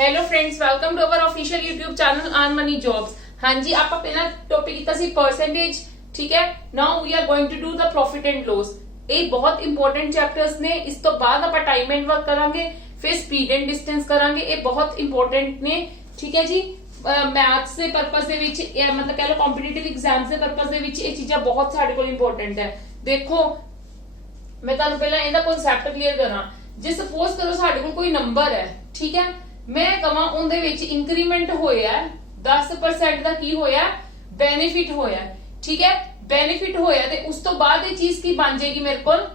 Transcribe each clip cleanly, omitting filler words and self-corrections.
Hello friends, welcome to our official YouTube channel earn money jobs. हाँ जी, आप पहला टॉपिक किया सी परसेंटेज, ठीक है। Now we are going to do the profit and loss. ये बहुत इंपॉर्टेंट चैप्टर्स ने। इस तो बाद आप टाइम एंड वर्क करांगे, फिर स्पीड एंड डिस्टेंस करांगे। ये बहुत इंपॉर्टेंट ने, ठीक है जी। मैथ्स ਦੇ ਪਰਪਸ ਦੇ ਵਿੱਚ मतलब कह लो ਕੰਪੀਟੀਟਿਵ ਐਗਜ਼ਾਮਸ ਦੇ ਪਰਪਸ ਦੇ ਵਿੱਚ ਇਹ ਚੀਜ਼ਾਂ ਬਹੁਤ ਸਾਡੇ ਕੋਲ ਇੰਪੋਰਟੈਂਟ ਹੈ। ਦੇਖੋ मैं ਤੁਹਾਨੂੰ ਪਹਿਲਾਂ ਇਹਦਾ ਕਨਸੈਪਟ ਕਲੀਅਰ ਕਰਾਂ। ਜੇ ਸਪੋਜ਼ ਕਰੋ ਸਾਡੇ ਕੋਲ ਕੋਈ ਨੰਬਰ ਹੈ, ਠੀਕ ਹੈ, ਮੈਂ ਕਹਾਂ ਉਹਦੇ ਵਿੱਚ ਇੰਕਰੀਮੈਂਟ ਹੋਇਆ 10% ਦਾ ਕੀ ਹੋਇਆ, ਬੈਨੀਫਿਟ ਹੋਇਆ, ਠੀਕ ਹੈ। ਬੈਨੀਫਿਟ ਹੋਇਆ ਤੇ ਉਸ ਤੋਂ ਬਾਅਦ ਇਹ ਚੀਜ਼ ਕੀ ਬਣ ਜਾਏਗੀ ਮੇਰੇ ਕੋਲ,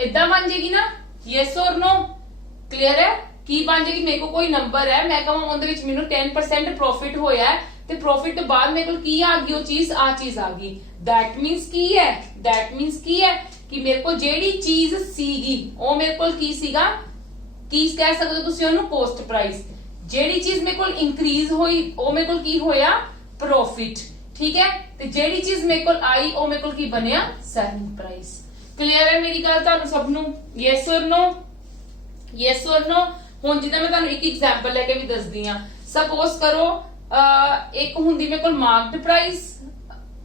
ਇਦਾਂ ਬਣ ਜਾਏਗੀ ਨਾ, ਯੈਸ ਔਰ नो, ਕਲੀਅਰ ਹੈ। ਕੀ ਬਣ ਜਾਏਗੀ, ਮੇਰੇ ਕੋਲ ਕੋਈ ਨੰਬਰ ਹੈ, ਮੈਂ ਕਹਾਂ ਉਹਦੇ ਵਿੱਚ ਮੈਨੂੰ 10% ਪ੍ਰੋਫਿਟ ਹੋਇਆ ਤੇ ਪ੍ਰੋਫਿਟ ਤੋਂ ਬਾਅਦ ਮੇਰੇ ਕੋਲ ਕੀ ਆ ਗਈ, ਉਹ ਚੀਜ਼ ਆ ਚੀਜ਼ ਆ ਗਈ। ਦੈਟ ਮੀਨਸ ਕੀ ਹੈ, ਦੈਟ ਮੀਨਸ ਕੀ ਹੈ ਕਿ ਮੇਰੇ ਕੋਲ ਜਿਹੜੀ ਚੀਜ਼ ਸੀਗੀ ਉਹ ਮੇਰੇ ਕੋਲ ਕੀ ਸੀਗਾ, ਕੀ ਕਹਿ ਸਕਦੇ ਹੋ ਤੁਸੀਂ ਉਹਨੂੰ, ਕੋਸਟ ਪ੍ਰਾਈਸ। ਜਿਹੜੀ ਚੀਜ਼ ਮੇਰੇ ਕੋਲ ਇੰਕਰੀਜ਼ ਹੋਈ ਉਹ ਮੇਰੇ ਕੋਲ ਕੀ ਹੋਇਆ, ਪ੍ਰੋਫਿਟ, ਠੀਕ ਹੈ। ਤੇ ਜਿਹੜੀ ਚੀਜ਼ ਮੇਰੇ ਕੋਲ ਆਈ ਉਹ ਮੇਰੇ ਕੋਲ ਕੀ ਬਣਿਆ, ਸੈਲਿੰਗ ਪ੍ਰਾਈਸ। ਕਲੀਅਰ ਹੈ ਮੇਰੀ ਗੱਲ ਤੁਹਾਨੂੰ ਸਭ ਨੂੰ, ਯੈਸ ਔਰ नो, ਯੈਸ ਔਰ नो। ਹੁਣ ਜਿੱਦਾਂ ਮੈਂ ਤੁਹਾਨੂੰ ਇੱਕ ਐਗਜ਼ਾਮਪਲ ਲੈ ਕੇ ਵੀ ਦੱਸਦੀ ਆ। ਸਪੋਜ਼ ਕਰੋ ਇੱਕ ਹੁੰਦੀ ਮੇਰੇ ਕੋਲ ਮਾਰਕਡ ਪ੍ਰਾਈਸ,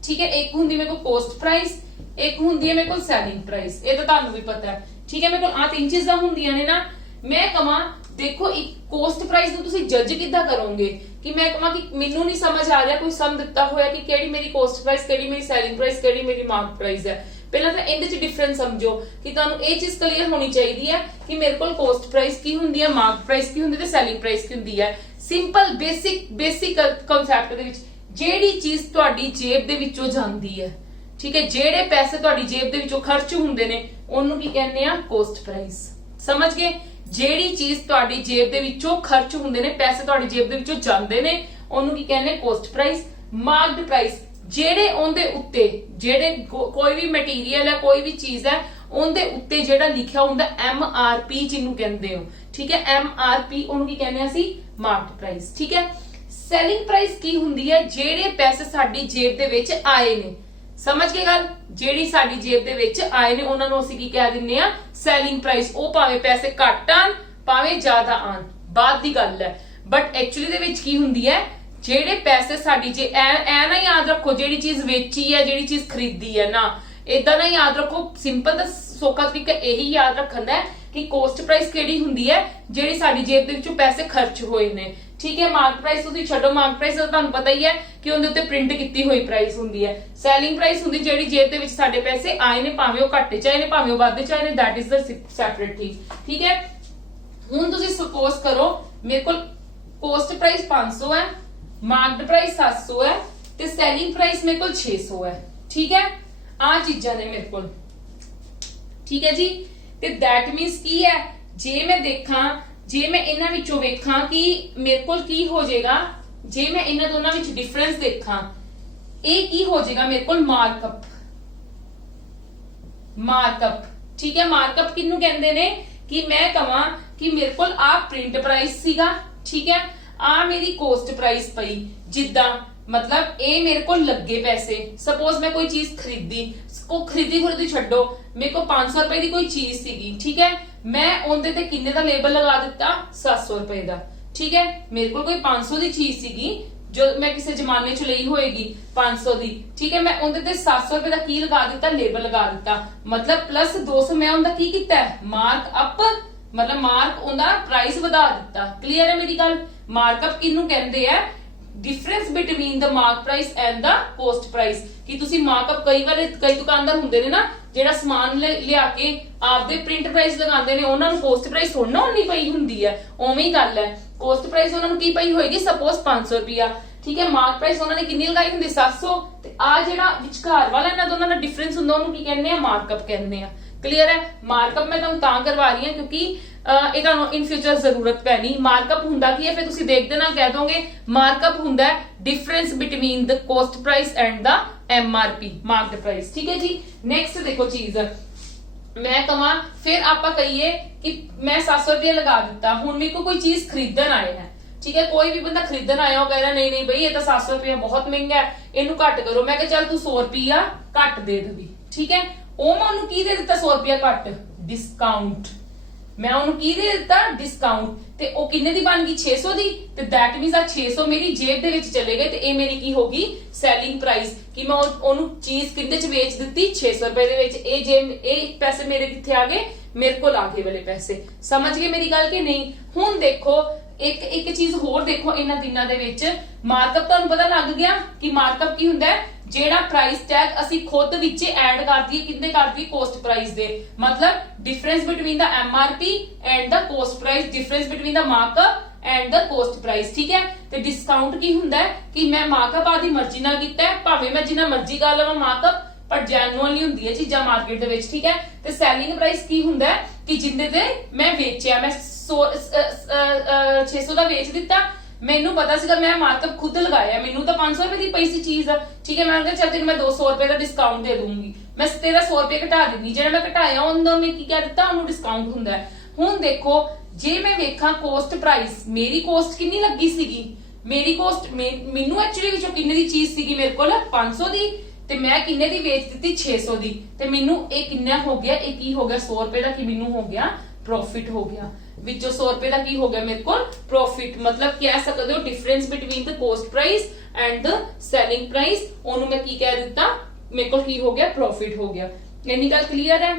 ਠੀਕ ਹੈ, ਇੱਕ ਹੁੰਦੀ ਮੇਰੇ ਕੋਲ ਕੋਸਟ ਪ੍ਰਾਈਸ, ਇੱਕ ਹੁੰਦੀ ਹੈ ਮੇਰੇ ਕੋਲ ਸੈਲਿੰਗ ਪ੍ਰਾਈਸ। ਇਹ ਤਾਂ ਤੁਹਾਨੂੰ ਵੀ ਪਤਾ ਹੈ, ਠੀਕ ਹੈ। ਮੇਰੇ ਕੋਲ ਆ ਤਿੰਨ ਚੀਜ਼ਾਂ ਹੁੰਦੀਆਂ ਨੇ ਨਾ। ਮੈਂ ਕਹਾਂ ਦੇਖੋ ਇੱਕ ਕੋਸਟ ਪ੍ਰਾਈਸ ਨੂੰ ਤੁਸੀਂ ਜੱਜ ਕਿੱਦਾਂ ਕਰੋਗੇ, ਕਿ ਮੈਂ ਕਹਾਂ ਕਿ ਮੈਨੂੰ ਨਹੀਂ ਸਮਝ ਆ ਰਿਹਾ ਕੋਈ ਸਮ ਦਿੱਤਾ ਹੋਇਆ ਕਿ ਕਿਹੜੀ ਮੇਰੀ ਕੋਸਟ ਪ੍ਰਾਈਸ, ਕਿਹੜੀ ਮੇਰੀ ਸੈਲਿੰਗ ਪ੍ਰਾਈਸ, ਕਿਹੜੀ ਮੇਰੀ ਮਾਰਕਡ ਪ੍ਰਾਈਸ ਹੈ। ਪਹਿਲਾਂ ਤਾਂ ਇਹਦੇ ਚ ਡਿਫਰੈਂਸ ਸਮਝੋ ਕਿ ਤੁਹਾਨੂੰ ਇਹ ਚੀਜ਼ ਕਲੀਅਰ ਹੋਣੀ ਚਾਹੀਦੀ ਹੈ ਕਿ ਮੇਰੇ ਕੋਲ ਕੋਸਟ ਪ੍ਰਾਈਸ ਕੀ ਹੁੰਦੀ ਹੈ, ਮਾਰਕਡ ਪ੍ਰਾਈਸ ਕੀ ਹੁੰਦੀ ਹੈ ਤੇ ਸੈਲਿੰਗ ਪ੍ਰਾਈਸ ਕੀ ਹੁੰਦੀ ਹੈ। ਸਿੰਪਲ ਬੇਸਿਕ ਕਨਸੈਪਟ ਦੇ ਵਿੱਚ ਜਿਹੜੀ ਚੀਜ਼ ਤੁਹਾਡੀ ਜੇਬ ਦੇ ਵਿੱਚੋਂ ਜਾਂਦੀ ਹੈ, ਠੀਕ ਹੈ, ਜਿਹੜੇ ਪੈਸੇ ਤੁਹਾਡੀ ਜੇਬ ਦੇ ਵਿੱਚੋਂ ਖਰਚ ਹੁੰਦੇ ਨੇ ਉਹਨੂੰ ਕੀ ਕਹਿੰਦੇ ਆ, ਕੋਸਟ ਪ੍ਰਾਈਸ। ਸਮਝ ਗਏ? ਜਿਹੜੀ ਚੀਜ਼ ਤੁਹਾਡੀ ਜੇਬ ਦੇ ਵਿੱਚੋਂ ਖਰਚ ਹੁੰਦੇ ਨੇ, ਪੈਸੇ ਤੁਹਾਡੀ ਜੇਬ ਦੇ ਵਿੱਚੋਂ ਜਾਂਦੇ ਨੇ, ਉਹਨੂੰ ਕੀ ਕਹਿੰਦੇ, ਕੋਸਟ ਪ੍ਰਾਈਸ। ਮਾਰਕਡ ਪ੍ਰਾਈਸ ਜਿਹੜੇ ਉਹਦੇ ਉੱਤੇ ਜਿਹੜੇ ਕੋਈ ਵੀ ਮਟੀਰੀਅਲ ਹੈ, ਕੋਈ ਵੀ ਚੀਜ਼ ਹੈ, ਉਹਦੇ ਉੱਤੇ ਜਿਹੜਾ ਲਿਖਿਆ ਹੁੰਦਾ MRP ਜਿਹਨੂੰ ਕਹਿੰਦੇ ਹੋ, ਠੀਕ ਹੈ, MRP ਉਹਨੂੰ ਕੀ ਕਹਿੰਦੇ ਅਸੀਂ, ਮਾਰਕਡ ਪ੍ਰਾਈਸ, ਠੀਕ ਹੈ। ਸੈਲਿੰਗ ਪ੍ਰਾਈਸ ਕੀ ਹੁੰਦੀ ਹੈ, ਜਿਹੜੇ ਪੈਸੇ ਸਾਡੀ ਜੇਬ ਦੇ ਵਿੱਚ ਆਏ ਨੇ। ਸਮਝ ਗਏ ਗੱਲ? ਜਿਹੜੀ ਸਾਡੀ ਜੇਬ ਦੇ ਵਿੱਚ ਆਏ ਨੇ ਉਹਨਾਂ ਨੂੰ ਅਸੀਂ ਕੀ ਕਹਿ ਦਿੰਨੇ ਆ, ਸੈਲਿੰਗ ਪ੍ਰਾਈਸ। ਉਹ ਭਾਵੇਂ ਪੈਸੇ ਘੱਟ ਆਣ ਭਾਵੇਂ ਜ਼ਿਆਦਾ ਆਣ, ਬਾਅਦ ਦੀ ਗੱਲ ਹੈ। ਬਟ ਐਕਚੁਅਲੀ ਦੇ ਵਿੱਚ ਕੀ ਹੁੰਦੀ ਹੈ, ਜਿਹੜੇ ਪੈਸੇ ਸਾਡੀ ਜੇ ਐ ਨਾ ਯਾਦ ਰੱਖੋ ਜਿਹੜੀ ਚੀਜ਼ ਵੇਚੀ ਹੈ, ਜਿਹੜੀ ਚੀਜ਼ ਖਰੀਦੀ ਹੈ, ਨਾ ਇਦਾਂ ਨਾ ਯਾਦ ਰੱਖੋ। ਸਿੰਪਲ ਤੇ ਸੌਖਾ ਤਰੀਕਾ ਇਹੀ ਯਾਦ ਰੱਖਣ ਦਾ ਕਿ ਕੋਸਟ ਪ੍ਰਾਈਸ ਕਿਹੜੀ ਹੁੰਦੀ ਹੈ, ਜਿਹੜੀ ਸਾਡੀ ਜੇਬ ਦੇ ਵਿੱਚੋਂ ਪੈਸੇ ਖਰਚ ਹੋਏ ਨੇ, ਠੀਕ ਹੈ। ਮਾਰਕਡ ਪ੍ਰਾਈਸ ਤੁਸੀਂ ਛੱਡੋ, ਮਾਰਕਡ ਪ੍ਰਾਈਸ ਤਾਂ ਤੁਹਾਨੂੰ ਪਤਾ ਹੀ ਹੈ ਕਿ ਉਹਦੇ ਉੱਤੇ ਪ੍ਰਿੰਟ ਕੀਤੀ ਹੋਈ ਪ੍ਰਾਈਸ ਹੁੰਦੀ ਹੈ। ਸੈਲਿੰਗ ਪ੍ਰਾਈਸ ਹੁੰਦੀ ਜਿਹੜੀ ਜੇਬ ਦੇ ਵਿੱਚ ਸਾਡੇ ਪੈਸੇ ਆਏ ਨੇ, ਭਾਵੇਂ ਉਹ ਘੱਟ ਚਾਹੇ ਨੇ ਭਾਵੇਂ ਉਹ ਵੱਧ ਚਾਹੇ ਨੇ, that is the separate thing, ਠੀਕ ਹੈ। ਹੁਣ ਤੁਸੀਂ ਸਪੋਜ਼ ਕਰੋ ਮੇਰੇ ਕੋਲ ਕੋਸਟ ਪ੍ਰਾਈਸ 500 ਹੈ, ਮਾਰਕਡ ਪ੍ਰਾਈਸ 700 ਹੈ ਤੇ ਸੈਲਿੰਗ ਪ੍ਰਾਈਸ ਮੇਰੇ ਕੋਲ 600 ਹੈ, ਠੀਕ ਹੈ। ਆ ਚੀਜ਼ਾਂ ਨੇ ਮੇਰੇ ਕੋਲ, ਠੀਕ ਹੈ ਜੀ। ਤੇ ਦੈਟ ਮੀਨਸ ਕੀ ਹੈ, ਜੇ ਮੈਂ ਦੇਖਾਂ, ਜੇ ਮੈਂ ਇਹਨਾਂ ਵਿੱਚੋਂ ਵੇਖਾਂ ਕਿ ਮੇਰੇ ਕੋਲ ਕੀ ਹੋ ਜਾਏਗਾ, ਜੇ ਮੈਂ ਇਹਨਾਂ ਦੋਨਾਂ ਵਿੱਚ ਡਿਫਰੈਂਸ ਦੇਖਾਂ, ਇਹ ਕੀ ਹੋ ਜਾਏਗਾ ਮੇਰੇ ਕੋਲ, ਮਾਰਕਅਪ, ਮਾਰਕਅਪ, ਠੀਕ ਹੈ। ਮਾਰਕਅਪ ਕਿਹਨੂੰ ਕਹਿੰਦੇ ਨੇ, ਕਿ ਮੈਂ ਕਹਾਂ ਕਿ ਮੇਰੇ ਕੋਲ ਆ ਪ੍ਰਿੰਟ ਪ੍ਰਾਈਸ ਸੀਗਾ, ਠੀਕ ਹੈ, ਆ ਮੇਰੀ ਕੋਸਟ ਪ੍ਰਾਈਸ ਪਈ, ਜਿੱਦਾਂ मतलब ਇਹ ਮੇਰੇ ਕੋਲ ਲੱਗੇ ਪੈਸੇ। ਸਪੋਜ਼ ਮੈਂ ਕੋਈ ਚੀਜ਼ ਖਰੀਦੀ, ਉਹ ਖਰੀਦੀ ਛੱਡੋ, ਮੇਰੇ ਕੋਲ 500 ਰੁਪਏ ਦੀ ਕੋਈ ਚੀਜ਼ ਸੀਗੀ, ਠੀਕ ਹੈ, ਮੈਂ ਉਹਦੇ ਤੇ ਕਿੰਨੇ ਦਾ ਲੇਬਲ ਲਗਾ ਦਿੱਤਾ, 700 ਰੁਪਏ ਦਾ, ਠੀਕ ਹੈ। ਮੇਰੇ ਕੋਲ ਕੋਈ 500 ਦੀ ਚੀਜ਼ ਸੀਗੀ ਜੋ ਮੈਂ ਕਿਸੇ ਜ਼ਮਾਨੇ 'ਚ ਲਈ ਹੋਏਗੀ 500 ਦੀ, ਠੀਕ ਹੈ, ਮੈਂ ਉਹਦੇ ਤੇ 700 ਰੁਪਏ ਦਾ ਕੀ ਲਗਾ ਦਿੱਤਾ, ਲੇਬਲ ਲਗਾ ਦਿੱਤਾ, ਮਤਲਬ ਪਲੱਸ 200 ਮੈਂ ਉਹਦਾ ਕੀ ਕੀਤਾ, ਮਾਰਕ ਅਪ, ਮਤਲਬ ਮਾਰਕ ਉਹਦਾ ਪ੍ਰਾਈਸ ਵਧਾ ਦਿੱਤਾ। ਕਲੀਅਰ ਹੈ ਮੇਰੀ ਗੱਲ? ਮਾਰਕਅਪ ਇਹਨੂੰ ਕਹਿੰਦੇ ਆ difference between the mark price and the coast price. कि तुसी मार्कअप कई बार कई दुकानदार हुंदे ने ना जेड़ा सामान लिया के आपदे प्रिंट प्राइस लगांदे ने, उन्हां नूं कोस्ट प्राइस थोड़ी ना उन्नी पई हुंदी है, उवें ही गल है। कोस्ट प्राइस उन्हां नूं की पई होएगी, सपोज 500 रुपया, ठीक है, मार्क प्राइस उन्हां ने कितनी लगाई हुंदी, 700, ते आ जेड़ा विचकार वाला इन्हां दोनां दा डिफरेंस हुंदा ओनूं की कहंदे आ, मार्कअप कहंदे आ। क्लियर है? मार्कअप मैं तुहानूं तां करवा रही हां क्योंकि ਇਹ ਤੁਹਾਨੂੰ ਇਨ ਫਿਊਚਰ ਜ਼ਰੂਰਤ ਪੈਣੀ। ਮਾਰਕਅਪ ਹੁੰਦਾ ਕੀ ਹੈ, ਫਿਰ ਤੁਸੀਂ ਦੇਖਦੇ ਨਾ ਕਹਿ ਦੋਗੇ ਮਾਰਕਅਪ ਹੁੰਦਾ ਹੈ difference between the cost price and the MRP, marked price, ਠੀਕ ਹੈ ਜੀ। ਨੈਕਸਟ ਦੇਖੋ ਚੀਜ਼, ਮੈਂ ਕਹਾਂ ਫਿਰ ਆਪਾਂ ਕਹੀਏ ਕਿ ਮੈਂ 700 ਰੁਪਏ ਲਗਾ ਦਿੱਤਾ, ਹੁਣ ਮੇਰੇ ਕੋ ਕੋਈ ਚੀਜ਼ ਖਰੀਦਣ ਆਏ ਹੈ, ठीक है, कोई भी बंदा खरीदन आया हो कह रहा नहीं नहीं भाई ये तो 700 रुपया बहुत महंगा है, इनू घट करो। मैं चल तू 100 रुपया घट दे दी, ठीक है। ਉਹ ਮੈਂ ਉਹਨੂੰ ਕੀ ਦੇ ਦਿੱਤਾ, 100 ਰੁਪਇਆ ਘੱਟ, ਡਿਸਕਾਊਂਟ। मैं उन्होंने की दे दिता डिस्काउंट ते ओ किन्ने दी बन गई 600 दी ते दैट मींस आ 600 मेरी जेब दे विच चले गए ते ए मेरी की होगी सैलिंग प्राइस कि मैं ओनू चीज किंदे च बेच दित्ती 600 रुपए दे विच ए जे ए पैसे मेरे किथे आ गए मेरे को आगे वाले पैसे समझ गए मेरी गल कि नहीं। हुण देखो एक एक चीज होर देखो इन्हां दिनां दे विच मार्कअप तुहानूं पता लग गया कि मार्कअप की हुंदा है जेड़ा प्राइस टैग असी खुद विच ऐड कर दीए किंदे कर दीए कॉस्ट प्राइस दे मतलब difference between the MRP and the cost price difference between the markup and the cost price ठीक है। ते डिस्काउंट की हुंदा है कि मैं मार्कअप आदी मर्जी नाल कीता है भावें मैं जिन्ना मर्जी कर लवां मार्कअप पर जेन्युइनली हुंदी है चीजां मार्केट दे विच ठीक है। ते सैलिंग प्राइस की हुंदा है कि जिंदे ते मैं वेचिया मैं 600 दा वेच दिता मैनू पता सीगा मैं मार्कअप खुद लगाया मैनू तो 500 रुपए दी पई सी चीज ठीक है। मैं चल तेन मैं 200 रुपए का डिस्काउंट दे दूंगी मैं तेरा 100 रुपए घटा देनी जेड़ा मैं घटाया उन्दा मैं की क्या दिता उन्होंने डिस्काउंट हुंदा है। हुण देखो जे मैं वेखा कॉस्ट प्राइस मेरी कॉस्ट कितनी लगी सीगी मेरी कॉस्ट मैनू एक्चुअली विचों किन्ने दी चीज सीगी मेरे कोल 500 दी ते मैं किन्ने दी वेच दित्ती 600 दी ते मैनू ए किन्ना हो गया ए की हो गया 100 रुपए दा कि मैनू हो गया प्रॉफिट हो गया विचों 100 रुपए का की हो गया मेरे को प्रॉफिट मतलब कह सकते हो difference between the cost price and the selling price ओनू मैं की कह दिता मेरे को की हो गया प्रॉफिट हो गया। इन्नी गल क्लियर है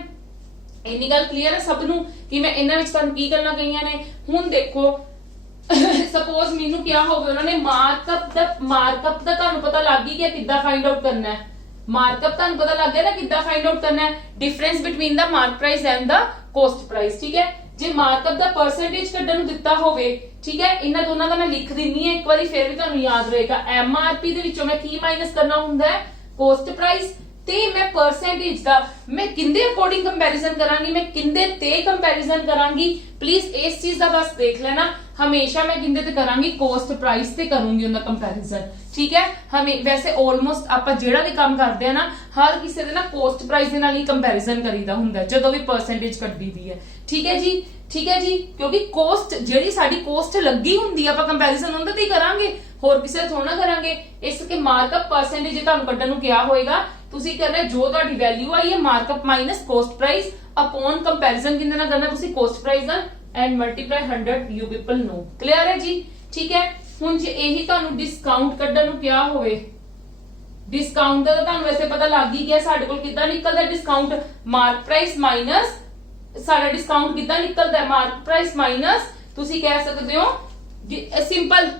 इन्नी गल क्लियर है सब नू कि मैं इन्हां विच तुहानूं की करना कईयां ने। हुण देखो सपोज मैनू क्या हो गया उन्होंने मार्कअप दा तुहानूं पता लग गई कि किद्दां फाइंड आउट करना है मार्कअप तुहानूं पता लग गया ना किद्दां फाइंड आउट करना है difference between the mark price and the cost price ठीक है। जे मार्कअप दा परसेंटेज कड्ढण नूं दित्ता होवे ठीक है इन्हां दोनां दा मैं लिख दिन्नी है एक बारी फिर भी तुहानूं याद रहेगा एमआरपी दे विचों मैं की माइनस करना हुंदा है कॉस्ट प्राइस ते मैं परसेंटेज दा मैं किंदे अकॉर्डिंग कंपैरिजन करांगी मैं किंदे ते कंपैरिजन करांगी प्लीज इस चीज दा बस देख लेना हमेशा मैं किंदे ते करांगी कॉस्ट प्राइस ते करूंगी उनका कंपैरिजन ठीक है। हमें वैसे ऑलमोस्ट आपां जेड़ा भी काम करदे हैं ना हर किसी दे ना कॉस्ट प्राइस दे नाल ही कंपैरिजन करीदा हुंदा है जदों भी परसेंटेज कड्डी दी है ठीक है जी क्योंकि कॉस्ट जेड़ी साडी कॉस्ट लगी हुंदी आपां कंपैरिजन उनदे ते ही करांगे होर किसी दा थोड़ा ना करांगे। इस करके मार्कअप परसेंटेज जे तुहानूं कड्ढण नूं क्या होएगा तुसी करना जो तुहाडी वैल्यू आई है markup minus cost price upon comparison किंदे नाल करना तुसी कॉस्ट प्राइस नाल and multiply 100 you people know clear है जी ठीक है। हुण जे यही तुहानूं डिस्काउंट कड्ढण नूं क्या होवे डिस्काउंट दा तुहानूं वैसे पता लग ही गया साडे कोल किद्दां निकलदा डिस्काउंट मार्क प्राइस माइनस साडा डिस्काउंट किद्दां निकलदा है मार्क प्राइस माइनस तुसी कह सकदे हो सिंपल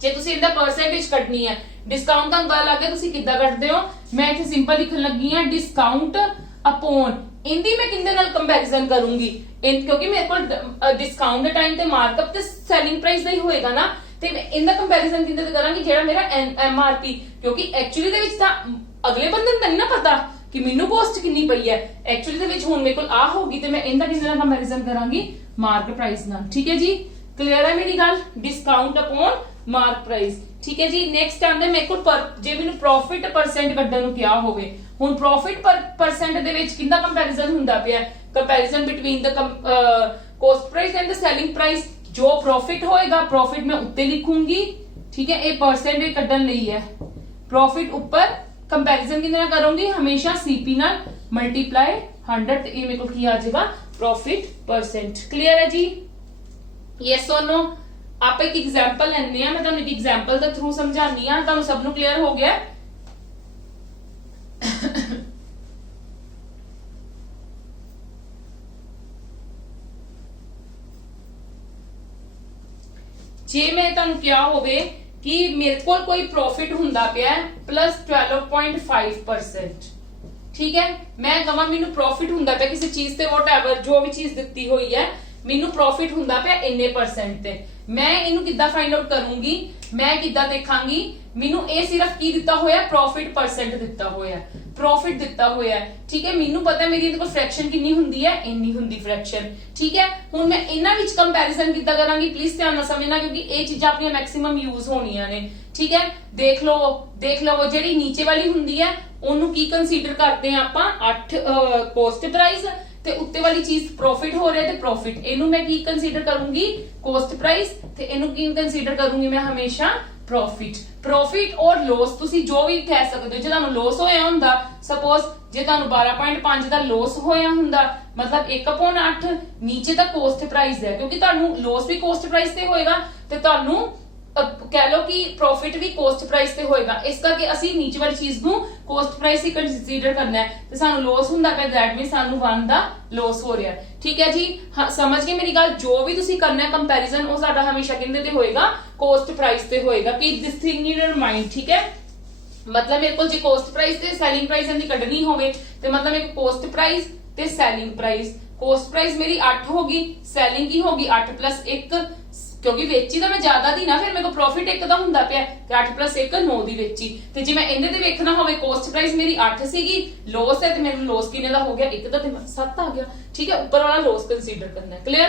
जे तुसी इहदा परसेंटेज कढनी है डिस्काउंट दा पता लग गया तुसी किद्दां कढदे हो मैं इत्थे सिंपल लिखण लगी हां डिस्काउंट अपॉन इंदी मैं किंदे नाल कंपैरिजन करूंगी क्योंकि मेरे को डिस्काउंट दे टाइम ते मार्कअप ते सेलिंग प्राइस दा ही होएगा ना ते मैं इंदा कंपैरिजन किंदे ते करांगी जेड़ा मेरा एमआरपी क्योंकि एक्चुअली दे विच तां अगले बंदे नूं नहीं ना पता कि मेनू कॉस्ट कितनी पई है एक्चुअली दे विच हुण मेरे कोल आ होगी ते मैं इंदा किंदे नाल कंपैरिजन करांगी मार्क प्राइस नाल ठीक है जी क्लियर है मेरी गल डिस्काउंट अपॉन मार्क प्राइस ठीक है जी। नेक्स्ट आंदे मेरे को जे मैनू प्रॉफिट परसेंट कड्ढण नूं क्या होवे हुण प्रॉफिट परसेंट दे विच किंदा कंपैरिजन हुंदा पिया comparison between the cost price and the selling price जो प्रॉफिट होएगा प्रॉफिट मैं उत्ते लिखूंगी ठीक है। ए परसेंटेज कड्ढण लई है प्रॉफिट ऊपर कंपैरिजन किंदे नाल करूंगी हमेशा सीपी नाल मल्टीप्लाई 100 ते ए मेरे को की आ जाएगा प्रॉफिट परसेंट क्लियर है जी यस और नो। आप एक एग्जांपल लेने हैं मैं तुहानू एक एग्जांपल के थ्रू समझानी हां तुहानू सबनू क्लियर हो गया जे मैं तुहानू क्या होवे कि मेरे को कोई प्रॉफिट हुंदा पिया प्लस 12.5% ठीक है मैं कहां मेनू प्रॉफिट हुंदा पिया किसी चीज ते व्हाटएवर जो भी चीज दित्ती हुई है मेनू प्रॉफिट हुंदा पिया इन्ने परसेंट ते मैं इनू किद्दां फाइंड आउट करूंगी मैं किद्दां देखांगी मेनू ए सिर्फ की दिता होया प्रॉफिट परसेंट दिता होया प्रॉफिट दिता होया ठीक है मेनू पता है मेरी इहदे कोल फ्रैक्शन कितनी हुंदी है इन्नी हुंदी फ्रैक्शन ठीक है। हुण मैं इन्हां विच कंपैरिजन किद्दां करांगी प्लीज ध्यान नाल समझना क्योंकि ये चीजां अपनी मैक्सिमम यूज होणियां ने ठीक है। देख लो वो जेहड़ी नीचे वाली हुंदी है ओनू की कंसीडर करते हैं आपां 8 कॉस्ट प्राइस ते उत्ते वाली चीज प्रॉफिट हो रहा है ते प्रॉफिट इनू मैं की कंसीडर करूंगी कॉस्ट प्राइस ते इनू की कंसीडर करूंगी मैं हमेशा प्रॉफिट और लॉस तुसी जो भी कह सकते हो जे तुहानू लॉस होया हुंदा सपोज ਜੇ ਤੁਹਾਨੂੰ 12.5 ਦਾ ਲੋਸ ਹੋਇਆ ਹੁੰਦਾ मतलब 1/8 नीचे ਦਾ ਕੋਸਟ ਪ੍ਰਾਈਸ ਹੈ ਕਿਉਂਕਿ ਤੁਹਾਨੂੰ ਲੋਸ ਵੀ ਕੋਸਟ ਪ੍ਰਾਈਸ ਤੇ ਹੋਏਗਾ ਤੇ ਤੁਹਾਨੂੰ कह लो कि प्रॉफिट भी कोस्ट प्राइस ते होएगा इस करके ਅਸੀਂ नीचे वाली चीज ਨੂੰ ਕੋਸਟ ਪ੍ਰਾइस ही कंसीडर करना है ਤੇ ਸਾਨੂੰ ਲੋਸ ਹੁੰਦਾ ਪਿਆ दैट मीन ਸਾਨੂੰ 1 ਦਾ ਲੋਸ ਹੋ ਰਿਹਾ ਠੀਕ ਹੈ ਜੀ ਸਮਝ ਗਏ ਮੇਰੀ ਗੱਲ ਜੋ ਵੀ ਤੁਸੀਂ ਕਰਨਾ ਹੈ ਕੰਪੈਰੀਜ਼ਨ ਉਹ ਸਾਡਾ ਹਮੇਸ਼ਾ ਕਿੰਦੇ ਤੇ ਹੋਏਗਾ ਕੋਸਟ ਪ੍ਰਾइस ਤੇ ਹੋਏਗਾ ਕਿ this thing in your mind ठीक है मतलब मेरे को जे कोस्ट प्राइस ਤੇ ਸੈਲਿੰਗ ਪ੍ਰਾइस ਦੀ ਕੱਢਣੀ ਹੋਵੇ ਤੇ मतलब एक कोस्ट प्राइस ਤੇ ਸੈਲਿੰਗ ਪ੍ਰਾइस ਕੋਸਟ ਪ੍ਰਾइस मेरी 8 होगी सैलिंग की होगी 8 + 1 क्योंकि ਵੇਚੀ ਤਾਂ ਮੈਂ ਜ਼ਿਆਦਾ ਦੀ ਨਾ ਫਿਰ ਮੇਰੇ ਕੋ ਪ੍ਰੋਫਿਟ ਇੱਕ ਦਾ ਹੁੰਦਾ ਪਿਆ ਤੇ 8 + 1 9 ਦੀ ਵੇਚੀ ਤੇ ਜੇ ਮੈਂ ਇਹਦੇ ਤੇ ਵੇਖਣਾ ਹੋਵੇ ਕੋਸਟ ਪ੍ਰਾइस ਮੇਰੀ 8 ਸੀਗੀ ਲੋਸ ਹੈ ਤੇ ਮੈਨੂੰ ਲੋਸ ਕਿੰਨੇ ਦਾ ਹੋ ਗਿਆ ਇੱਕ ਦਾ ਤੇ 7 ਆ ਗਿਆ ਠੀਕ ਹੈ ਉੱਪਰ ਵਾਲਾ ਲੋਸ ਕੰਸੀਡਰ ਕਰਨਾ ਹੈ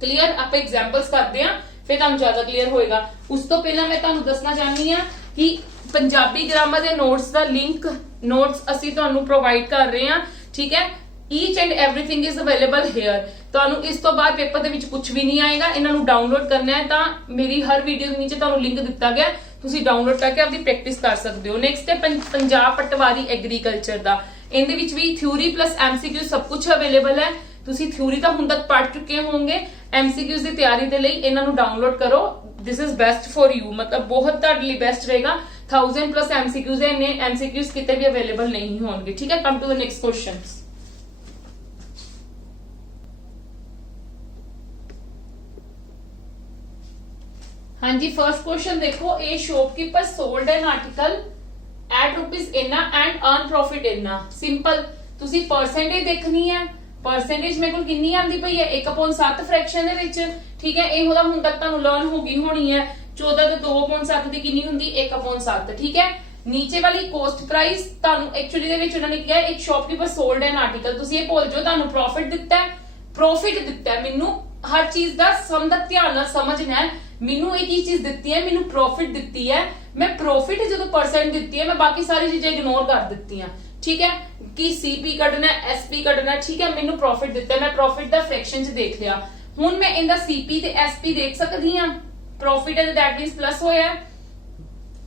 ਕਲੀਅਰ ਆਪਾਂ ਐਗਜ਼ਾਮਪਲਸ ਕਰਦੇ ਆ ਫਿਰ ਤੁਹਾਨੂੰ ਜ਼ਿਆਦਾ ਕਲੀਅਰ ਹੋਏਗਾ ਉਸ ਤੋਂ ਪਹਿਲਾਂ ਮੈਂ ਤੁਹਾਨੂੰ ਦੱਸਣਾ ਚਾਹਨੀ ਆ ਕਿ ਪੰਜਾਬੀ ਗ੍ਰਾਮਰ ਦੇ ਨੋਟਸ ਦਾ ਲਿੰਕ ਨੋਟਸ ਅਸੀਂ ਤੁਹਾਨੂੰ ਪ੍ਰੋਵਾਈਡ ਕਰ ਰਹੇ ਆ ਠੀਕ ਹੈ each and everything is available here ਤੁਹਾਨੂੰ ਇਸ ਤੋਂ ਬਾਅਦ ਪੇਪਰ ਦੇ ਵਿੱਚ ਕੁਝ ਵੀ ਨਹੀਂ ਆਏਗਾ ਇਹਨਾਂ ਨੂੰ ਡਾਊਨਲੋਡ ਕਰਨਾ ਹੈ ਤਾਂ ਮੇਰੀ ਹਰ ਵੀਡੀਓ ਦੇ ਨੀਚੇ ਤੁਹਾਨੂੰ ਲਿੰਕ ਦਿੱਤਾ ਗਿਆ ਤੁਸੀਂ ਡਾਊਨਲੋਡ ਕਰਕੇ ਆਪਣੀ ਪ੍ਰੈਕਟਿਸ ਕਰ ਸਕਦੇ ਹੋ ਨੈਕਸਟ ਹੈ ਪੰਜਾਬ ਪਟਵਾਰੀ ਐਗਰੀਕਲਚਰ ਦਾ ਇਹਦੇ ਵਿੱਚ ਵੀ ਥਿਊਰੀ ਪਲੱਸ ਐਮਸੀਕਿਊ ਸਭ ਕੁਝ ਅਵੇਲੇਬਲ ਹੈ ਤੁਸੀਂ ਥਿਊਰੀ ਤਾਂ ਹੁਣ ਤੱਕ ਪੜ੍ਹ ਚੁੱਕੇ ਹੋਵੋਗੇ ਐਮਸੀਕਿਊਜ਼ ਦੀ ਤਿਆਰੀ ਦੇ ਲਈ ਇਹਨਾਂ ਨੂੰ ਡਾਊਨਲੋਡ ਕਰੋ this is best for you मतलब बहुत ਤੁਹਾਡੇ ਲਈ ਬੈਸਟ ਰਹੇਗਾ 1000 plus MCQs ਹੈ ਨੇ MCQs ਕਿਤੇ ਵੀ ਅਵੇਲੇਬਲ ਨਹੀਂ ਹੋਣਗੇ ਠੀਕ ਹੈ come to the next questions हाँ जी फर्स्ट क्वेश्चन देखो a shopkeeper sold an article at rupees इन्ना एंड अर्न प्रॉफिट इन्ना सिंपल तुसी परसेंटेज देखनी है परसेंटेज मेरे को कितनी आंदी पई है 1/7 फ्रैक्शन ਦੇ ਵਿੱਚ ਠੀਕ ਹੈ ਇਹ ਉਹਦਾ ਹੁਣ ਤੱਕ ਤੁਹਾਨੂੰ ਲਰਨ ਹੋ ਗਈ ਹੋਣੀ ਹੈ 14 ਤੇ 2/7 ਦੀ ਕਿੰਨੀ ਹੁੰਦੀ 1/7 ਠੀਕ ਹੈ ਨੀਚੇ ਵਾਲੀ ਕੋਸਟ ਪ੍ਰਾਈਸ ਤੁਹਾਨੂੰ ਐਕਚੁਅਲੀ ਦੇ ਵਿੱਚ ਉਹਨਾਂ ਨੇ ਕਿਹਾ ਇੱਕ ਸ਼ਾਪਕੀਪਰ ਸੋਲਡ ਐਨ ਆਰਟੀਕਲ ਤੁਸੀਂ ਇਹ ਭੁੱਲ ਜਾਓ ਤੁਹਾਨੂੰ ਪ੍ਰੋਫਿਟ ਦਿੱਤਾ ਹੈ ਮੈਨੂੰ ਹਰ ਚੀਜ਼ ਦਾ ਸਮ ਦਾ ਧਿਆਨ ਨਾਲ ਸਮਝਣਾ ਹੈ ਮੈਨੂੰ ਇੱਕ ਹੀ ਚੀਜ਼ ਦਿੱਤੀ ਹੈ ਮੈਨੂੰ ਪ੍ਰੋਫਿਟ ਦਿੱਤੀ ਹੈ ਮੈਂ ਪ੍ਰੋਫਿਟ ਜਦੋਂ ਪਰਸੈਂਟ ਦਿੱਤੀ ਹੈ ਮੈਂ ਬਾਕੀ ਸਾਰੀ ਚੀਜ਼ਾਂ ਇਗਨੋਰ ਕਰ ਦਿੱਤੀਆਂ ठीक है कि सीपी कटना एसपी कटना ठीक है मैंने प्रॉफिट दिता मैं प्रॉफिट दा फ्रैक्शन च देख लिया हुन मैं इंदा सीपी ते एसपी देख सकदी हां प्रॉफिट है दैट मींस प्लस होया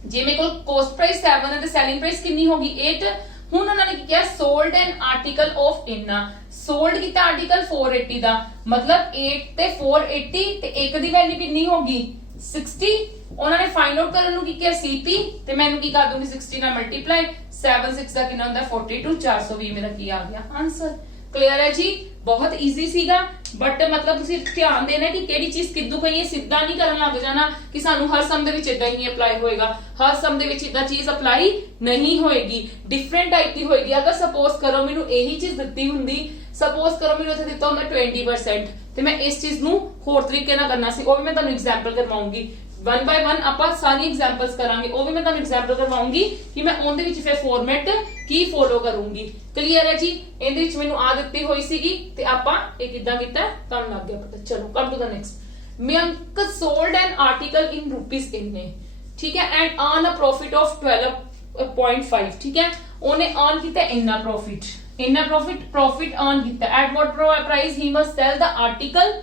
जे मेरे को कॉस्ट प्राइस 7 है ते सेलिंग प्राइस कितनी होगी 8 हुन उन्होंने क्या सोल्ड एन आर्टिकल ऑफ इन्ना सोल्ड कीता आर्टिकल 480 दा मतलब 8 ते 480 ते एक दी वैल्यू कितनी होगी 60 उन्होंने फाइंड आउट करन नु की किया सीपी ते मैंने की कर दूंगी 60 ਨਾਲ ਮਲਟੀਪਲਾਈ 7 6 ਦਾ ਕਿੰਨਾ ਹੁੰਦਾ 42 420 ਮੇਰਾ ਕੀ ਆ ਗਿਆ ਆਨਸਰ ਕਲੀਅਰ ਹੈ ਜੀ ਬਹੁਤ ਈਜ਼ੀ ਸੀਗਾ ਬਟ ਮਤਲਬ ਤੁਸੀਂ ਧਿਆਨ ਦੇਣਾ ਕਿ ਕਿਹੜੀ ਚੀਜ਼ ਕਿੱਦੂ ਪਈ ਹੈ ਸਿੱਧਾ ਨਹੀਂ ਕਰਨ ਲੱਗ ਜਾਣਾ ਕਿ ਸਾਨੂੰ ਹਰ ਸਮ ਦੇ ਵਿੱਚ ਇਦਾਂ ਹੀ ਅਪਲਾਈ ਹੋਏਗਾ ਹਰ ਸਮ ਦੇ ਵਿੱਚ ਇਦਾਂ ਚੀਜ਼ ਅਪਲਾਈ ਨਹੀਂ ਹੋਏਗੀ ਡਿਫਰੈਂਟ ਟਾਈਪ ਦੀ ਹੋਏਗੀ ਅਗਰ ਸਪੋਜ਼ ਕਰੋ ਮੈਨੂੰ ਇਹੀ ਚੀਜ਼ ਦਿੱਤੀ ਹੁੰਦੀ ਸਪੋਜ਼ ਕਰੋ ਮੈਨੂੰ ਇੱਥੇ ਦਿੱਤਾ ਹੁੰਦਾ 20% ਤੇ ਮੈਂ ਇਸ ਚੀਜ਼ ਨੂੰ ਹੋਰ ਤਰੀਕੇ ਨਾਲ ਕਰਨਾ ਸੀ ਉਹ ਵੀ ਮੈਂ ਤੁਹਾਨੂੰ ਐਗਜ਼ਾਮਪਲ ਕਰਵਾਉਂਗੀ वन बाय वन ਆਪਾਂ ਸਾਰੀ ਐਗਜ਼ਾਮਪਲਸ ਕਰਾਂਗੇ ਉਹ ਵੀ ਮੈਂ ਤੁਹਾਨੂੰ ਐਗਜ਼ਾਮਪਲ ਕਰਵਾਉਂਗੀ ਕਿ ਮੈਂ ਉਹਦੇ ਵਿੱਚ ਫਿਰ ਫਾਰਮੈਟ ਕੀ ਫੋਲੋ ਕਰੂੰਗੀ ਕਲੀਅਰ ਹੈ ਜੀ ਇਹਦੇ ਵਿੱਚ ਮੈਨੂੰ ਆ ਦਿੱਤੀ ਹੋਈ ਸੀਗੀ ਤੇ ਆਪਾਂ ਇਹ ਕਿੱਦਾਂ ਕੀਤਾ ਤੁਹਾਨੂੰ ਲੱਗ ਗਿਆ ਪਤਾ ਚਲੋ come to the next Mayank sold an article in rupees ਇੰਨੇ ਠੀਕ ਹੈ and earn a profit of 12.5 ਠੀਕ ਹੈ ਉਹਨੇ ਅਰਨ ਕੀਤਾ ਇੰਨਾ ਪ੍ਰੋਫਿਟ ਅਰਨ ਕੀਤਾ at what price he must sell the article